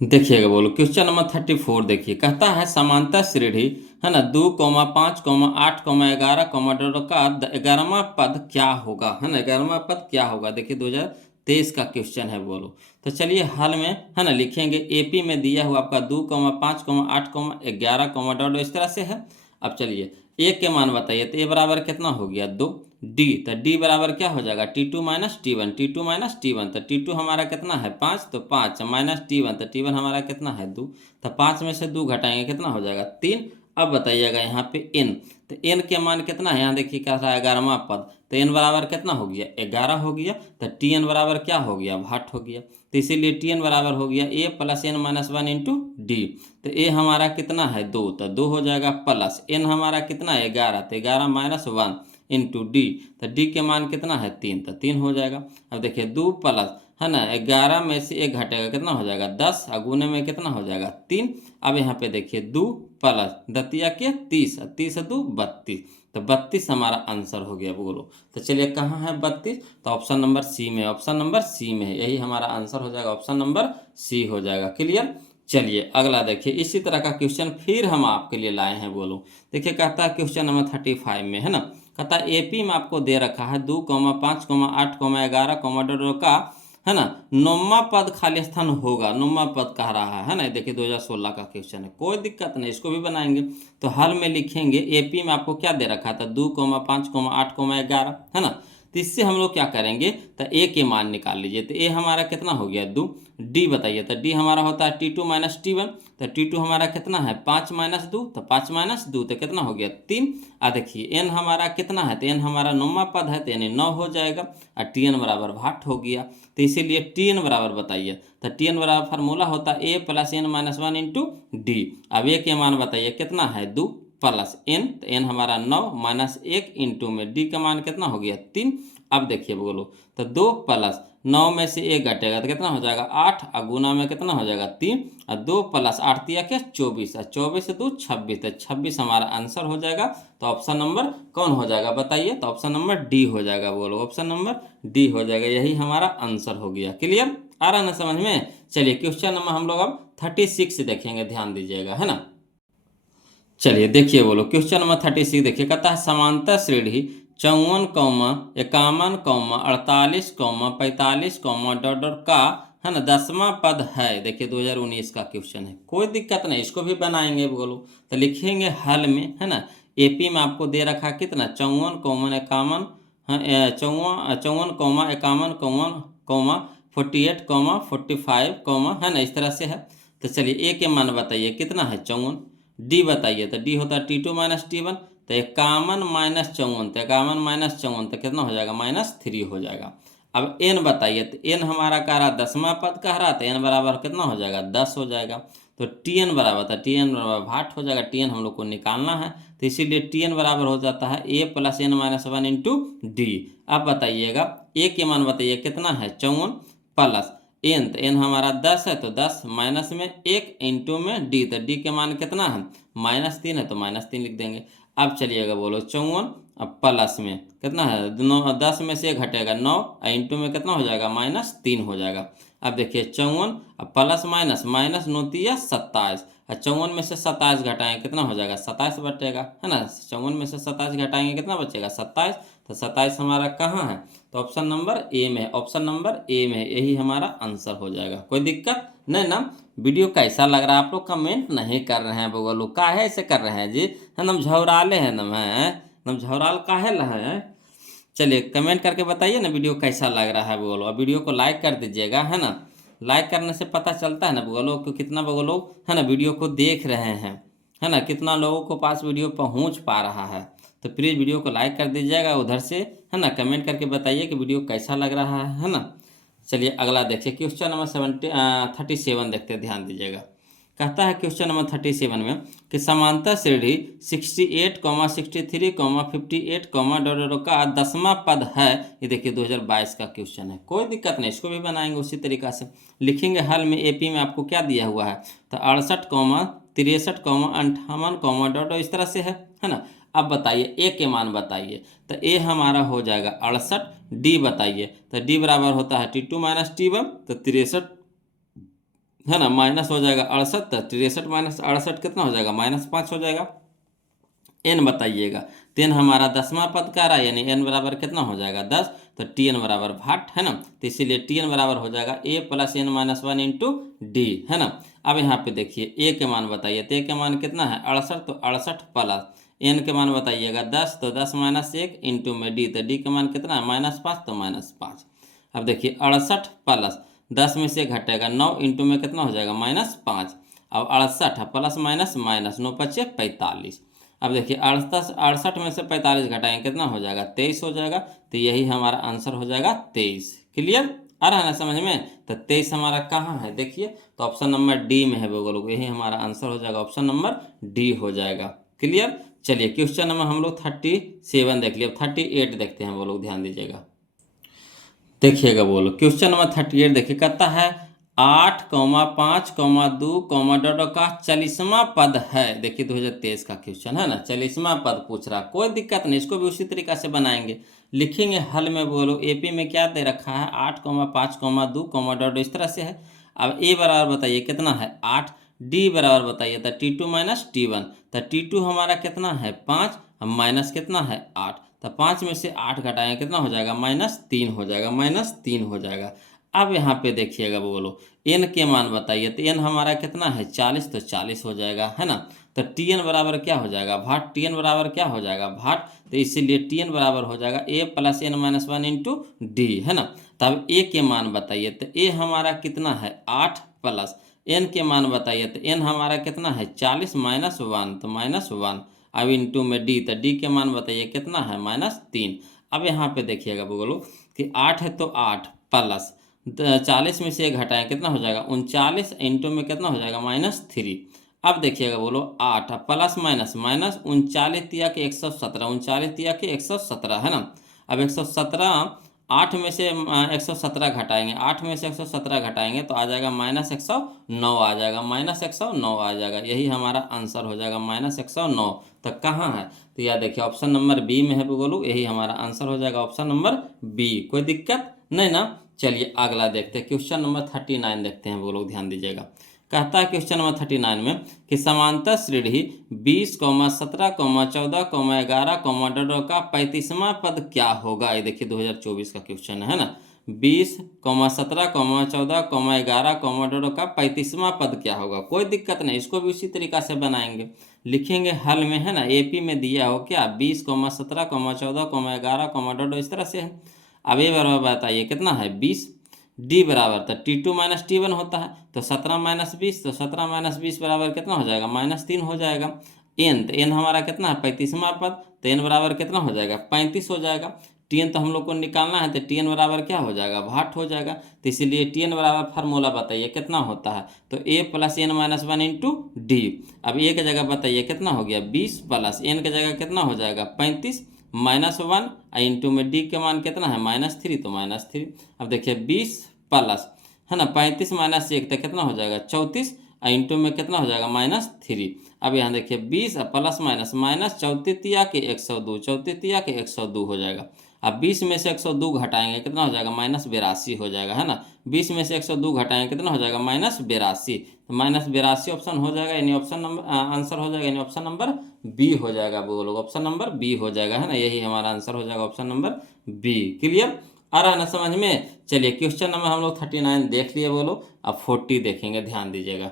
देखिएगा बोलो क्वेश्चन नंबर 34 देखिए, कहता है समांतर श्रेणी है ना 2, 5, 8, 11, डॉट का 11वां पद क्या होगा, है ना 11वां पद क्या होगा। देखिए 2023 का क्वेश्चन है बोलो। तो चलिए हल में है ना लिखेंगे, AP में दिया हुआ आपका 2, 5, 8, 11, डॉट इस तरह से है। अब चलिए A के मान बताइए, तो A बराबर कितना हो गया 2, D, तो D बराबर क्या हो जाएगा T2 minus T1, T2 minus T1, तो T2 हमारा कितना है 5, तो 5 माइनस T1, तो T1 हमारा कितना है 2, तो 5 में से 2 घटाएंगे कितना हो जाएगा 3। अब बताइएगा यहाँ पे n, तो n के मान कितना है, यहाँ देखिए क्या था 11वां पद, तो n बराबर कितना हो गया 11 हो गया, तो Tn बराबर क्या हो गया भाट हो गया। तो इसीलिए Tn बराबर हो गया A plus n minus 1 into D, तो A हमारा कितना है 2, तो 2 हो जाएगा प्लस n हमारा कितना है 11, तो 11 माइनस 1 इंटू डी, तो डी के मान कितना है 3, तो 3 हो जाएगा। अब देखिए 2 प्लस है ना 11 में से 1 घटेगा कितना हो जाएगा 10, गुने में कितना हो जाएगा 3। अब यहाँ पे देखिए 2 प्लस दतिया के 30, 30 2 32, तो 32 हमारा आंसर हो गया बोलो। तो चलिए कहाँ है 32, तो ऑप्शन नंबर सी में, ऑप्शन नंबर सी में है, यही हमारा आंसर हो जाएगा, ऑप्शन नंबर सी हो जाएगा। क्लियर। चलिए अगला देखिए, इसी तरह का क्वेश्चन फिर हम आपके लिए लाए हैं बोलो। देखिए कहता है क्वेश्चन नंबर 35 में है ना, कहता है AP में आपको दे रखा है 2, 5, 8, 11, डॉट का है ना 9वां पद खाली स्थान होगा, 9वां पद कह रहा है ना। देखिए 2016 का क्वेश्चन है, कोई दिक्कत नहीं, इसको भी बनाएंगे। तो हल में लिखेंगे AP में आपको क्या दे रखा था 2, 5, 8, 11 है ना। तो इससे हम लोग क्या करेंगे, तो A के मान निकाल लीजिए, तो A हमारा कितना हो गया 2, D बताइए, तो D हमारा होता है T2 माइनस T1, तो T2 हमारा कितना है 5 माइनस 2, तो 5 माइनस 2 तो कितना हो गया 3। देखिए n हमारा कितना है, तो n हमारा 9वां पद है, तो यानी 9 हो जाएगा, और Tn बराबर भाट हो गया। तो इसीलिए Tn बराबर बताइए, तो Tn बराबर फार्मूला होता है A plus n minus 1 into D. अब A के मान बताइए कितना है 2 प्लस n, तो n हमारा 9 माइनस 1 इंटू में डी का मान कितना हो गया 3। अब देखिए बोलो, तो 2 प्लस 9 में से 1 घटेगा तो कितना हो जाएगा 8, और गुना में कितना हो जाएगा 3, और 2 प्लस 8 दिया क्या 24, और 24 से 2 26, तो 26 हमारा आंसर हो जाएगा। तो ऑप्शन नंबर कौन हो जाएगा बताइए, तो ऑप्शन नंबर डी हो जाएगा। बोलो ऑप्शन नंबर डी हो जाएगा, यही हमारा आंसर हो गया। क्लियर, आ रहा ना समझ में। चलिए क्वेश्चन नंबर हम लोग अब 36 देखेंगे, ध्यान दीजिएगा, है ना। चलिए देखिए बोलो क्वेश्चन नंबर 36 देखिए, कहता है समांतर श्रेणी 54, 51, 48, 45, डॉट डॉट का, है ना, 10वां पद है। देखिए 2019 का क्वेश्चन है, कोई दिक्कत नहीं, इसको भी बनाएंगे। बोलो तो लिखेंगे हल में, है ना। एपी में आपको दे रखा कितना 54, 51, 54, 51, 48, 45, है ना, इस तरह से है। तो चलिए ए के मान बताइए कितना है 54, डी बताइए, तो डी होता है T2 माइनस T1, तो 51 माइनस 54, तो 51 माइनस 54 तो कितना हो जाएगा -3 हो जाएगा। अब एन बताइए, तो एन हमारा कह रहा 10वां पद कह रहा, तो एन बराबर कितना हो जाएगा 10 हो जाएगा। तो टीएन बराबर था, टीएन बराबर भाट हो जाएगा, टीएन हम लोग को निकालना है, तो इसीलिए टीएन बराबर हो जाता है A plus N minus 1 into D. अब बताइएगा ए के मान बताइए कितना है 54 प्लस एन, तो एन हमारा 10 है, तो 10 माइनस में 1 इंटू में डी, तो डी के मान कितना है -3 है, तो -3 लिख देंगे। अब चलिएगा बोलो 54 अब प्लस में कितना है 9, 10 में से घटेगा 9, इंटू में कितना हो जाएगा -3 हो जाएगा। अब देखिए 54 अब प्लस माइनस, माइनस 9 तिया 27, 54 में से 27 घटाएंगे कितना हो जाएगा 27 बचेगा, है ना। 54 में से 27 घटाएंगे कितना बचेगा 27, तो 27 हमारा कहाँ है, तो ऑप्शन नंबर ए में है, ऑप्शन नंबर ए में है, यही हमारा आंसर हो जाएगा। कोई दिक्कत नहीं ना। वीडियो कैसा लग रहा है, आप लोग कमेंट नहीं कर रहे हैं, बोलो काहे ऐसे कर रहे हैं जी, है ना, झौराले हैं ना, मैं हम झौराल काहे लहे हैं। चलिए कमेंट करके बताइए ना वीडियो कैसा लग रहा है, बोलो। और वीडियो को लाइक कर दीजिएगा, है ना, लाइक करने से पता चलता है ना बोलो कि कितना लोग, है ना, वीडियो को देख रहे हैं, है ना, कितना लोगों को पास वीडियो पहुंच पा रहा है। तो प्लीज़ वीडियो को लाइक कर दीजिएगा उधर से, है ना, कमेंट करके बताइए कि वीडियो कैसा लग रहा है ना। चलिए अगला देखिए क्वेश्चन नंबर 37 देखते हैं, ध्यान दीजिएगा। कहता है क्वेश्चन नंबर 37 में कि समांतर श्रेणी 68, 63, 58, डॉट का 10वां पद है। ये देखिए 2022 का क्वेश्चन है, कोई दिक्कत नहीं, इसको भी बनाएंगे उसी तरीका से। लिखेंगे हल में एपी में आपको क्या दिया हुआ है, तो 68, 63, 58, डॉट इस तरह से है ना। अब बताइए ए के मान बताइए, तो ए हमारा हो जाएगा 68, डी बताइए, तो डी बराबर होता है T2 माइनस T1, तो 63, है ना, माइनस हो जाएगा 68, तो 63 माइनस 68 कितना हो जाएगा -5 हो जाएगा। एन बताइएगा, तो एन हमारा 10वां पद का रहा, यानी एन बराबर कितना हो जाएगा 10, तो टी एन बराबर भाट, है ना, तो इसीलिए टी एन बराबर हो जाएगा A plus N minus 1 into D, है ना। अब यहाँ पे देखिए ए के मान बताइए, तो ए के मान कितना है 68, तो 68 प्लस एन के मान बताइएगा 10, तो 10 माइनस 1 इंटू में डी, तो डी के मान कितना है -5, तो -5। अब देखिए 68 प्लस 10 में से घटेगा 9 इंटू में कितना हो जाएगा -5। अब 68 प्लस माइनस माइनस 9 × 5 = 45। अब देखिए 68 में से 45 घटाएंगे कितना हो जाएगा 23 हो जाएगा, तो यही हमारा आंसर हो जाएगा 23। क्लियर, आ रहा है ना समझ में। तो 23 हमारा कहाँ है देखिए, तो ऑप्शन नंबर डी में है वो लोग, यही हमारा आंसर हो जाएगा, ऑप्शन नंबर डी हो जाएगा। क्लियर, चलिए क्वेश्चन नंबर हम लोग 37 देख लिया, 38 देखते हैं वो लोग, ध्यान दीजिएगा। देखिएगा बोलो क्वेश्चन नंबर 38 देखिए, कहता है 8, 5, 2, डॉट का 40वां पद है। देखिए 2023 का क्वेश्चन है ना, 40वां पद पूछ रहा, कोई दिक्कत नहीं, इसको भी उसी तरीका से बनाएंगे। लिखेंगे हल में, बोलो एपी में क्या दे रखा है 8, 5, 2, डॉट इस तरह से है। अब ए बराबर बताइए कितना है 8, डी बराबर बताइए तो T2 माइनस T1, तो T2 हमारा कितना है 5, माइनस कितना है 8, तो 5 में से 8 घटाएंगे कितना हो जाएगा -3 हो जाएगा, -3 हो जाएगा। अब यहाँ पे देखिएगा बोलो एन के मान बताइए, तो एन हमारा कितना है 40, तो 40 हो जाएगा, है ना। तो टी एन बराबर क्या हो जाएगा भाट, टी एन बराबर क्या हो जाएगा भाट, तो इसीलिए टी एन बराबर हो जाएगा A plus N minus 1 into D, है ना। तब ए के मान बताइए, तो ए हमारा कितना है 8 प्लस एन के मान बताइए, तो एन हमारा कितना है 40 माइनस 1, तो -1। अब इंटू में डी, तो डी के मान बताइए कितना है -3। अब यहाँ पे देखिएगा बोलो कि 8 है, तो 8 प्लस 40 में से 1 घटाएं कितना हो जाएगा 39, इंटू में कितना हो जाएगा -3। अब देखिएगा बोलो 8 प्लस माइनस माइनस 39 तिया के 117, 39 तिया के 117, है ना। अब 117, 8 में से 117 घटाएंगे, 8 में से 117 घटाएंगे तो आ जाएगा -109 आ जाएगा, -109 आ जाएगा। यही हमारा आंसर हो जाएगा, -109। तो कहाँ है? तो यह देखिए ऑप्शन नंबर बी में है बोलो, यही हमारा आंसर हो जाएगा, ऑप्शन नंबर बी। कोई दिक्कत नहीं ना? चलिए अगला देखते हैं, क्वेश्चन नंबर 39 देखते हैं बोलो, ध्यान दीजिएगा। कहता है क्वेश्चन नंबर 39 में कि समांतर श्रेणी 20, 17, 14, 11, का 35वां पद क्या होगा? ये देखिए 2024 का क्वेश्चन है ना। 20, 17, 14, 11, का 35वां पद क्या होगा? कोई दिक्कत नहीं, इसको भी उसी तरीका से बनाएंगे, लिखेंगे हल में, है ना। एपी में दिया हो क्या? 20, 17, 14, 11, इस तरह से है। अब ये बराबर बताइए कितना है? 20। डी बराबर तो T2 माइनस T1 होता है, तो 17 माइनस 20, तो 17 माइनस 20 बराबर कितना हो जाएगा? -3 हो जाएगा। एन, तो एन हमारा कितना है? 35वां पद, तो एन बराबर कितना हो जाएगा? 35 हो जाएगा। टीएन तो हम लोग को निकालना है, तो टीएन बराबर क्या हो जाएगा? भाट हो जाएगा। तो इसीलिए टीएन बराबर फार्मूला बताइए कितना होता है? तो A plus N minus 1 into D. अब ए की जगह बताइए कितना हो गया? 20 प्लस एन की जगह कितना हो जाएगा? 35 -1 इंटू में डी के मान कितना है? -3, तो -3। अब देखिए 20 प्लस, है ना, 35 माइनस 1 तो कितना हो जाएगा? 34, इंटू में कितना हो जाएगा? -3। अब यहाँ देखिए 20 प्लस माइनस, -34 के 102, 34 के 102 हो जाएगा। अब 20 में से 102 घटाएंगे कितना हो जाएगा? -82 हो जाएगा, है ना। 20 में से 102 घटाएंगे कितना हो जाएगा? -82। तो -82 ऑप्शन हो जाएगा, यानी ऑप्शन नंबर आंसर हो जाएगा, यानी ऑप्शन नंबर बी हो जाएगा बोलो, ऑप्शन नंबर बी हो जाएगा, है ना। यही हमारा आंसर हो जाएगा, ऑप्शन नंबर बी। क्लियर? आ रहा है ना समझ में? चलिए क्वेश्चन नंबर हम लोग 39 देख लिए बोलो, अब 40 देखेंगे, ध्यान दीजिएगा।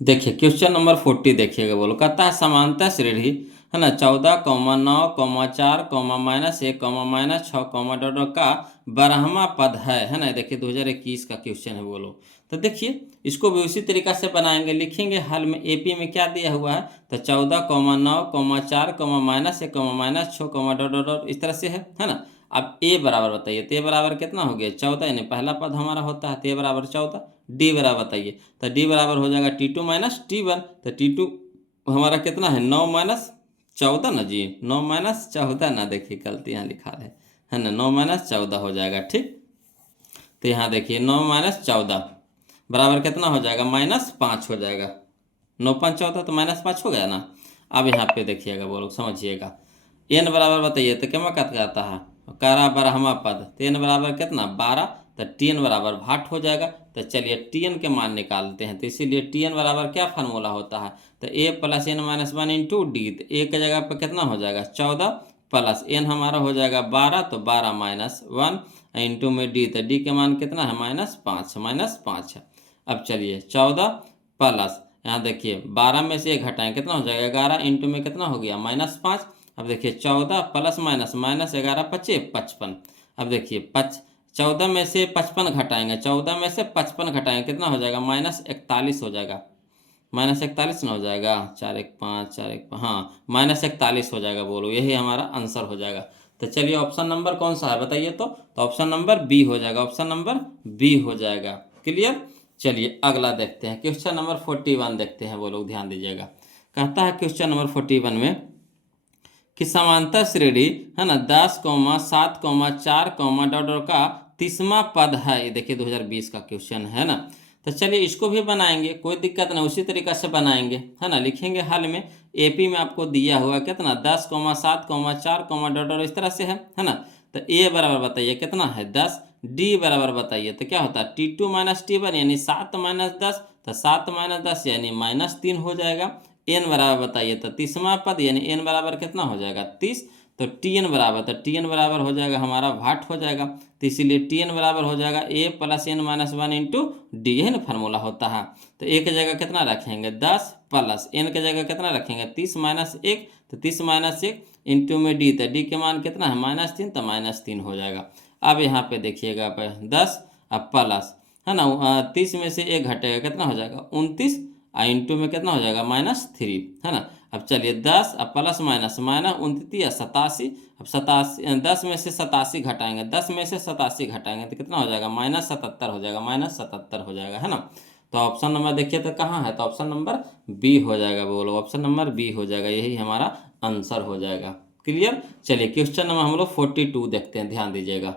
देखिए क्वेश्चन नंबर 40 देखिएगा बोलो, कहता है समांतर श्रेणी, है ना, 14, 9, 4, -1, -6, का 12वां पद है ना। देखिए 2021 का क्वेश्चन है बोलो। तो देखिए इसको भी उसी तरीका से बनाएंगे, लिखेंगे हल में। एपी में क्या दिया हुआ है? तो 14, 9, 4, -1, -6, इस तरह से है ना। अब ए बराबर बताइए, तो ए बराबर कितना हो गया? 14, यानी पहला पद हमारा होता है, तो ए बराबर 14। डी बराबर बताइए, तो डी बराबर हो जाएगा T2 माइनस T1। तो T2 हमारा कितना है? 9 माइनस 14 ना जी, 9 माइनस 14 ना, देखिए गलती यहाँ लिखा है ना, 9 माइनस 14 हो जाएगा, ठीक। तो यहाँ देखिए 9 माइनस 14 बराबर कितना हो जाएगा? -5 हो जाएगा। 9 5 14, तो -5 हो गया ना। अब यहाँ पे देखिएगा बोलो, समझिएगा। एन बराबर बताइए, तो क्या मकत कहता है? कारा 12वां पद, तो एन बराबर कितना? 12। तो टीएन बराबर भाट हो जाएगा। तो चलिए टीएन के मान निकालते हैं, तो इसीलिए टीएन बराबर क्या फार्मूला होता है? तो A plus N minus 1 into D. तो ए की जगह पर कितना हो जाएगा? 14 प्लस एन हमारा हो जाएगा 12, तो 12 माइनस 1 इंटू में डी। तो डी के मान कितना है? -5 है। अब चलिए 14 प्लस, यहाँ देखिए 12 में से 1 घटाएं कितना हो जाएगा? 11 इंटू में कितना हो गया? -5। अब देखिए 14 प्लस माइनस, -11 5 55। अब देखिए 14 में से 55 घटाएंगे, 14 में से 55 घटाएंगे कितना हो जाएगा? -41 हो जाएगा। -41 ना हो जाएगा? 4 1 5, 4 1 5, हाँ -41 हो जाएगा बोलो, यही हमारा आंसर हो जाएगा। तो चलिए ऑप्शन नंबर कौन सा है बताइए? तो ऑप्शन नंबर बी हो जाएगा, ऑप्शन नंबर बी हो जाएगा। क्लियर? चलिए अगला देखते हैं, क्वेश्चन नंबर 41 देखते हैं वो लोग, ध्यान दीजिएगा। कहता है क्वेश्चन नंबर 41 में कि समांतर श्रेणी, है ना, 10, 7, 4, का 30वां पद है। ये देखिए 2020 का क्वेश्चन है ना। तो चलिए इसको भी बनाएंगे, कोई दिक्कत नहीं, उसी तरीका से बनाएंगे, है ना। लिखेंगे हल में। एपी में आपको दिया हुआ कितना? 10, 7, 4, इस तरह से है ना। तो ए बराबर बताइए कितना है? 10। डी बराबर बताइए, तो क्या होता है? T2 माइनस T1, यानी 7 माइनस 10, तो 7 माइनस 10 यानी -3 हो जाएगा। एन बराबर बताइए, तो 30वां पद, यानी एन बराबर कितना हो जाएगा? 30। तो टीएन बराबर, तो टीएन बराबर हो जाएगा हमारा भाट हो जाएगा। तो इसीलिए टीएन बराबर हो जाएगा A plus N minus 1 into D, यही ना फार्मूला होता है। तो ए की जगह कितना रखेंगे? 10 प्लस एन की जगह कितना रखेंगे? 30 माइनस 1, तो 30 माइनस 1 इंटू में डी। तो डी के मान कितना है? -3, तो -3 हो जाएगा। अब यहाँ पे देखिएगा 10 अब प्लस, है ना, 30 में से 1 घटेगा कितना हो जाएगा? 29, इंटू में कितना हो जाएगा? -3, है ना। अब चलिए 10 अब प्लस माइनस, -29 87। अब 87, 10 में से 87 घटाएंगे, 10 में से 87 घटाएंगे तो कितना हो जाएगा? -77 हो जाएगा, -77 हो जाएगा, है ना। तो ऑप्शन नंबर देखिए तो कहाँ है? तो ऑप्शन नंबर बी हो जाएगा बोलो, ऑप्शन नंबर बी हो जाएगा, यही हमारा आंसर हो जाएगा। क्लियर। चलिए क्वेश्चन नंबर हम लोग 42 देखते हैं, ध्यान दीजिएगा।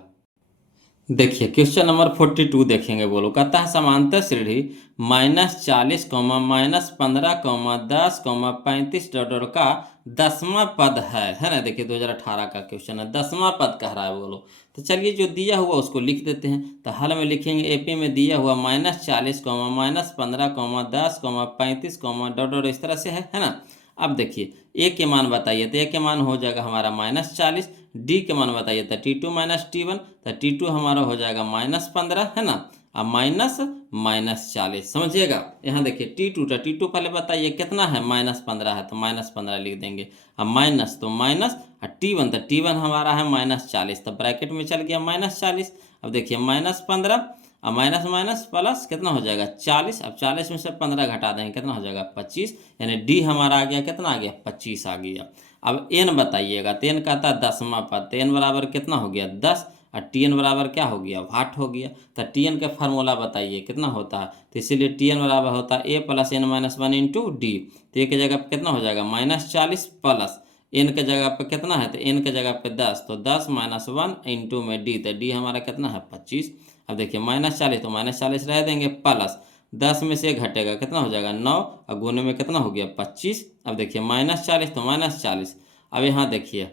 देखिए क्वेश्चन नंबर 42 देखेंगे, बोलो कहता है समांतर श्रेणी -40, -15, -10, -35 डॉट का 10वां पद है ना। देखिए 2018 का क्वेश्चन है, 10वां पद कह रहा है बोलो। तो चलिए जो दिया हुआ उसको लिख देते हैं। तो हल में लिखेंगे एपी में दिया हुआ -40, -15, -10, -35 डॉट इस तरह से है ना। अब देखिए ए के मान बताइए, तो ए के मान हो जाएगा हमारा -40, डी के मान बताइए तो T2 - T1, तो T2 हमारा हो जाएगा -15 है ना, अब -40 समझिएगा। यहाँ देखिए T2 पहले बताइए कितना है, -15 है तो -15 लिख देंगे। अब माइनस तो माइनस, और T1 तो T1 हमारा है -40, तो ब्रैकेट में चल गया -40। अब देखिए -15, अब माइनस माइनस प्लस कितना हो जाएगा 40। अब 40 में से 15 घटा देंगे, कितना हो जाएगा 25, यानी डी हमारा आ गया, कितना आ गया 25 आ गया। अब एन बताइएगा, तो एन कहता है 10वां पद, तो एन बराबर कितना हो गया 10, और टी एन बराबर क्या हो गया वाट हो गया। तो टी एन का फार्मूला बताइए कितना होता है, तो इसीलिए टी एन बराबर होता है ए + n - 1 इंटू डी। तो ए की जगह पर कितना हो जाएगा -40 प्लस एन के जगह पे कितना है, तो एन के जगह पे 10, तो 10 - 1 इंटू में डी, तो डी हमारा कितना है 25। अब देखिए -40 तो -40 रह देंगे, प्लस 10 में से घटेगा कितना हो जाएगा 9, और गुने में कितना हो गया 25। अब देखिए -40 तो -40। अब यहाँ देखिए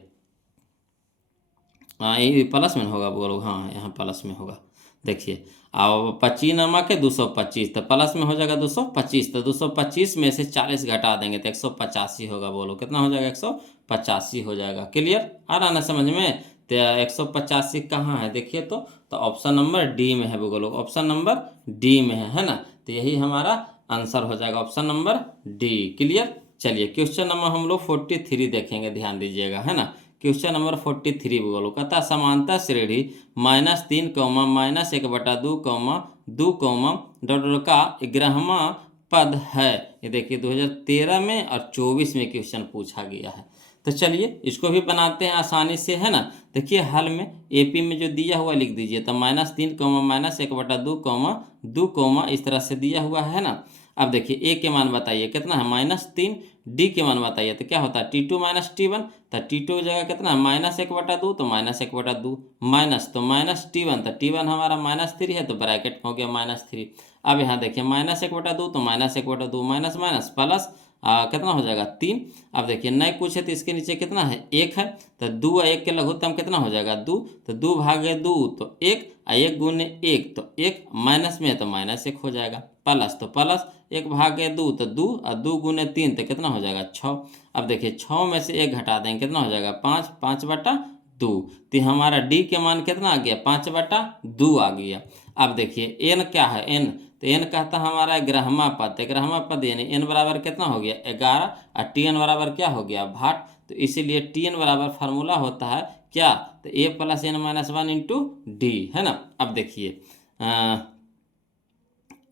हाँ ये प्लस में होगा बोलो, हाँ यहाँ प्लस में होगा। देखिए अब 25 नमक है 225, तो प्लस में हो जाएगा 225, तो 225 में से 40 घटा देंगे तो 185 होगा। बोलो कितना हो जाएगा 185 हो जाएगा। क्लियर आ रहा ना समझ में। तो 185 कहाँ है देखिए, तो ऑप्शन नंबर डी में है बोलो, ऑप्शन नंबर डी में है ना। तो यही हमारा आंसर हो जाएगा ऑप्शन नंबर डी। क्लियर। चलिए क्वेश्चन नंबर हम लोग 43 देखेंगे, ध्यान दीजिएगा है ना। क्वेश्चन नंबर 43 बोलो कहता समांतर श्रेणी -3, -1/2, 2, डॉट का 11वां पद है। ये देखिए 2013 में और 24 में क्वेश्चन पूछा गया है। तो चलिए इसको भी बनाते हैं आसानी से है ना। देखिए हल में एपी में जो दिया हुआ लिख दीजिए, तो -3, -1/2, 2, इस तरह से दिया हुआ है ना। अब देखिए ए के मान बताइए कितना है -3, डी के मान बताइए तो क्या होता है T2 - T1, तो T2 की जगह कितना है -1/2, तो -1/2 माइनस तो -T1, तो T1 हमारा -3 है तो ब्रैकेट हो गया -3। अब यहाँ देखिए -1/2 तो -1/2 माइनस माइनस प्लस कितना हो जाएगा 3। अब देखिए नहीं कुछ है तो इसके नीचे कितना है 1 है, तो 2 और 1 के लघुत्तम कितना हो जाएगा 2, तो 2 भागे 2 तो 1, 1 गुने 1 तो 1, माइनस में है तो -1 हो जाएगा, प्लस तो प्लस 1 भागे 2 तो 2, और 2 गुने 3 तो कितना हो जाएगा 6। अब देखिए 6 में से 1 घटा देंगे कितना हो जाएगा 5, 5/2। तो हमारा डी के मान कितना आ गया 5/2 आ गया। अब देखिए एन क्या है एन, तो एन कहता है हमारा 11वां पद, 11वां पद यानी एन बराबर कितना हो गया 11, और टी एन बराबर क्या हो गया भाट। तो इसीलिए टी एन बराबर फार्मूला होता है क्या, तो ए + n - 1 इंटू डी है ना। अब देखिए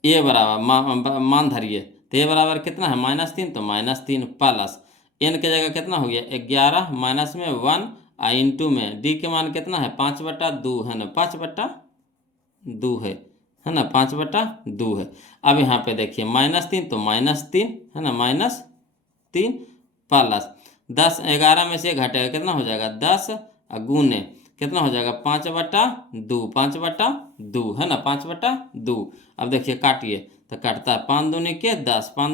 ए बराबर मान धरिए, तो ए बराबर कितना है -3, तो -3 प्लस एन के जगह कितना हो गया 11, माइनस में 1 और इंटू में डी के मान कितना है 5/2 है ना, 5/2 है ना, 5/2 है। अब यहाँ पे देखिए -3 तो -3 है ना, -3 प्लस 10, 11 में से घटेगा कितना हो जाएगा 10, और गुने कितना हो जाएगा 5/2, 5/2 है ना, 5/2। अब देखिए काटिए तो कटता है 5 दूनी के 10, 5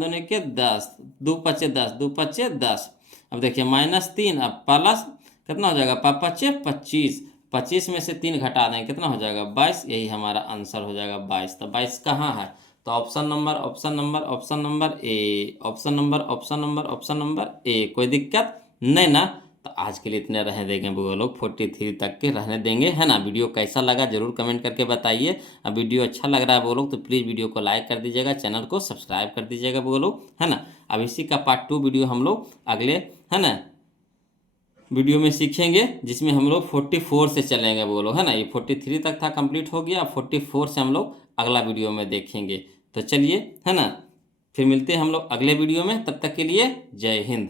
दूनी के 10, 2 पचे 10, 2 पचे 10। अब देखिए -3 अब प्लस कितना हो जाएगा 5 पचे 25, 25 में से 3 घटा दें कितना हो जाएगा 22, यही हमारा आंसर हो जाएगा 22। तो 22 कहाँ है, तो option number A, option number ए। कोई दिक्कत नहीं ना। तो आज के लिए इतने रहने देंगे वो लोग, 43 तक के रहने देंगे है ना। वीडियो कैसा लगा जरूर कमेंट करके बताइए। अब वीडियो अच्छा लग रहा है वो लोग तो प्लीज़ वीडियो को लाइक कर दीजिएगा, चैनल को सब्सक्राइब कर दीजिएगा वो लोग है ना। अब इसी का पार्ट 2 वीडियो हम लोग अगले है ना वीडियो में सीखेंगे, जिसमें हम लोग 44 से चलेंगे वो लोग है ना। ये 43 तक था कंप्लीट हो गया, 44 से हम लोग अगला वीडियो में देखेंगे। तो चलिए है ना, फिर मिलते हैं हम लोग अगले वीडियो में, तब तक के लिए जय हिंद।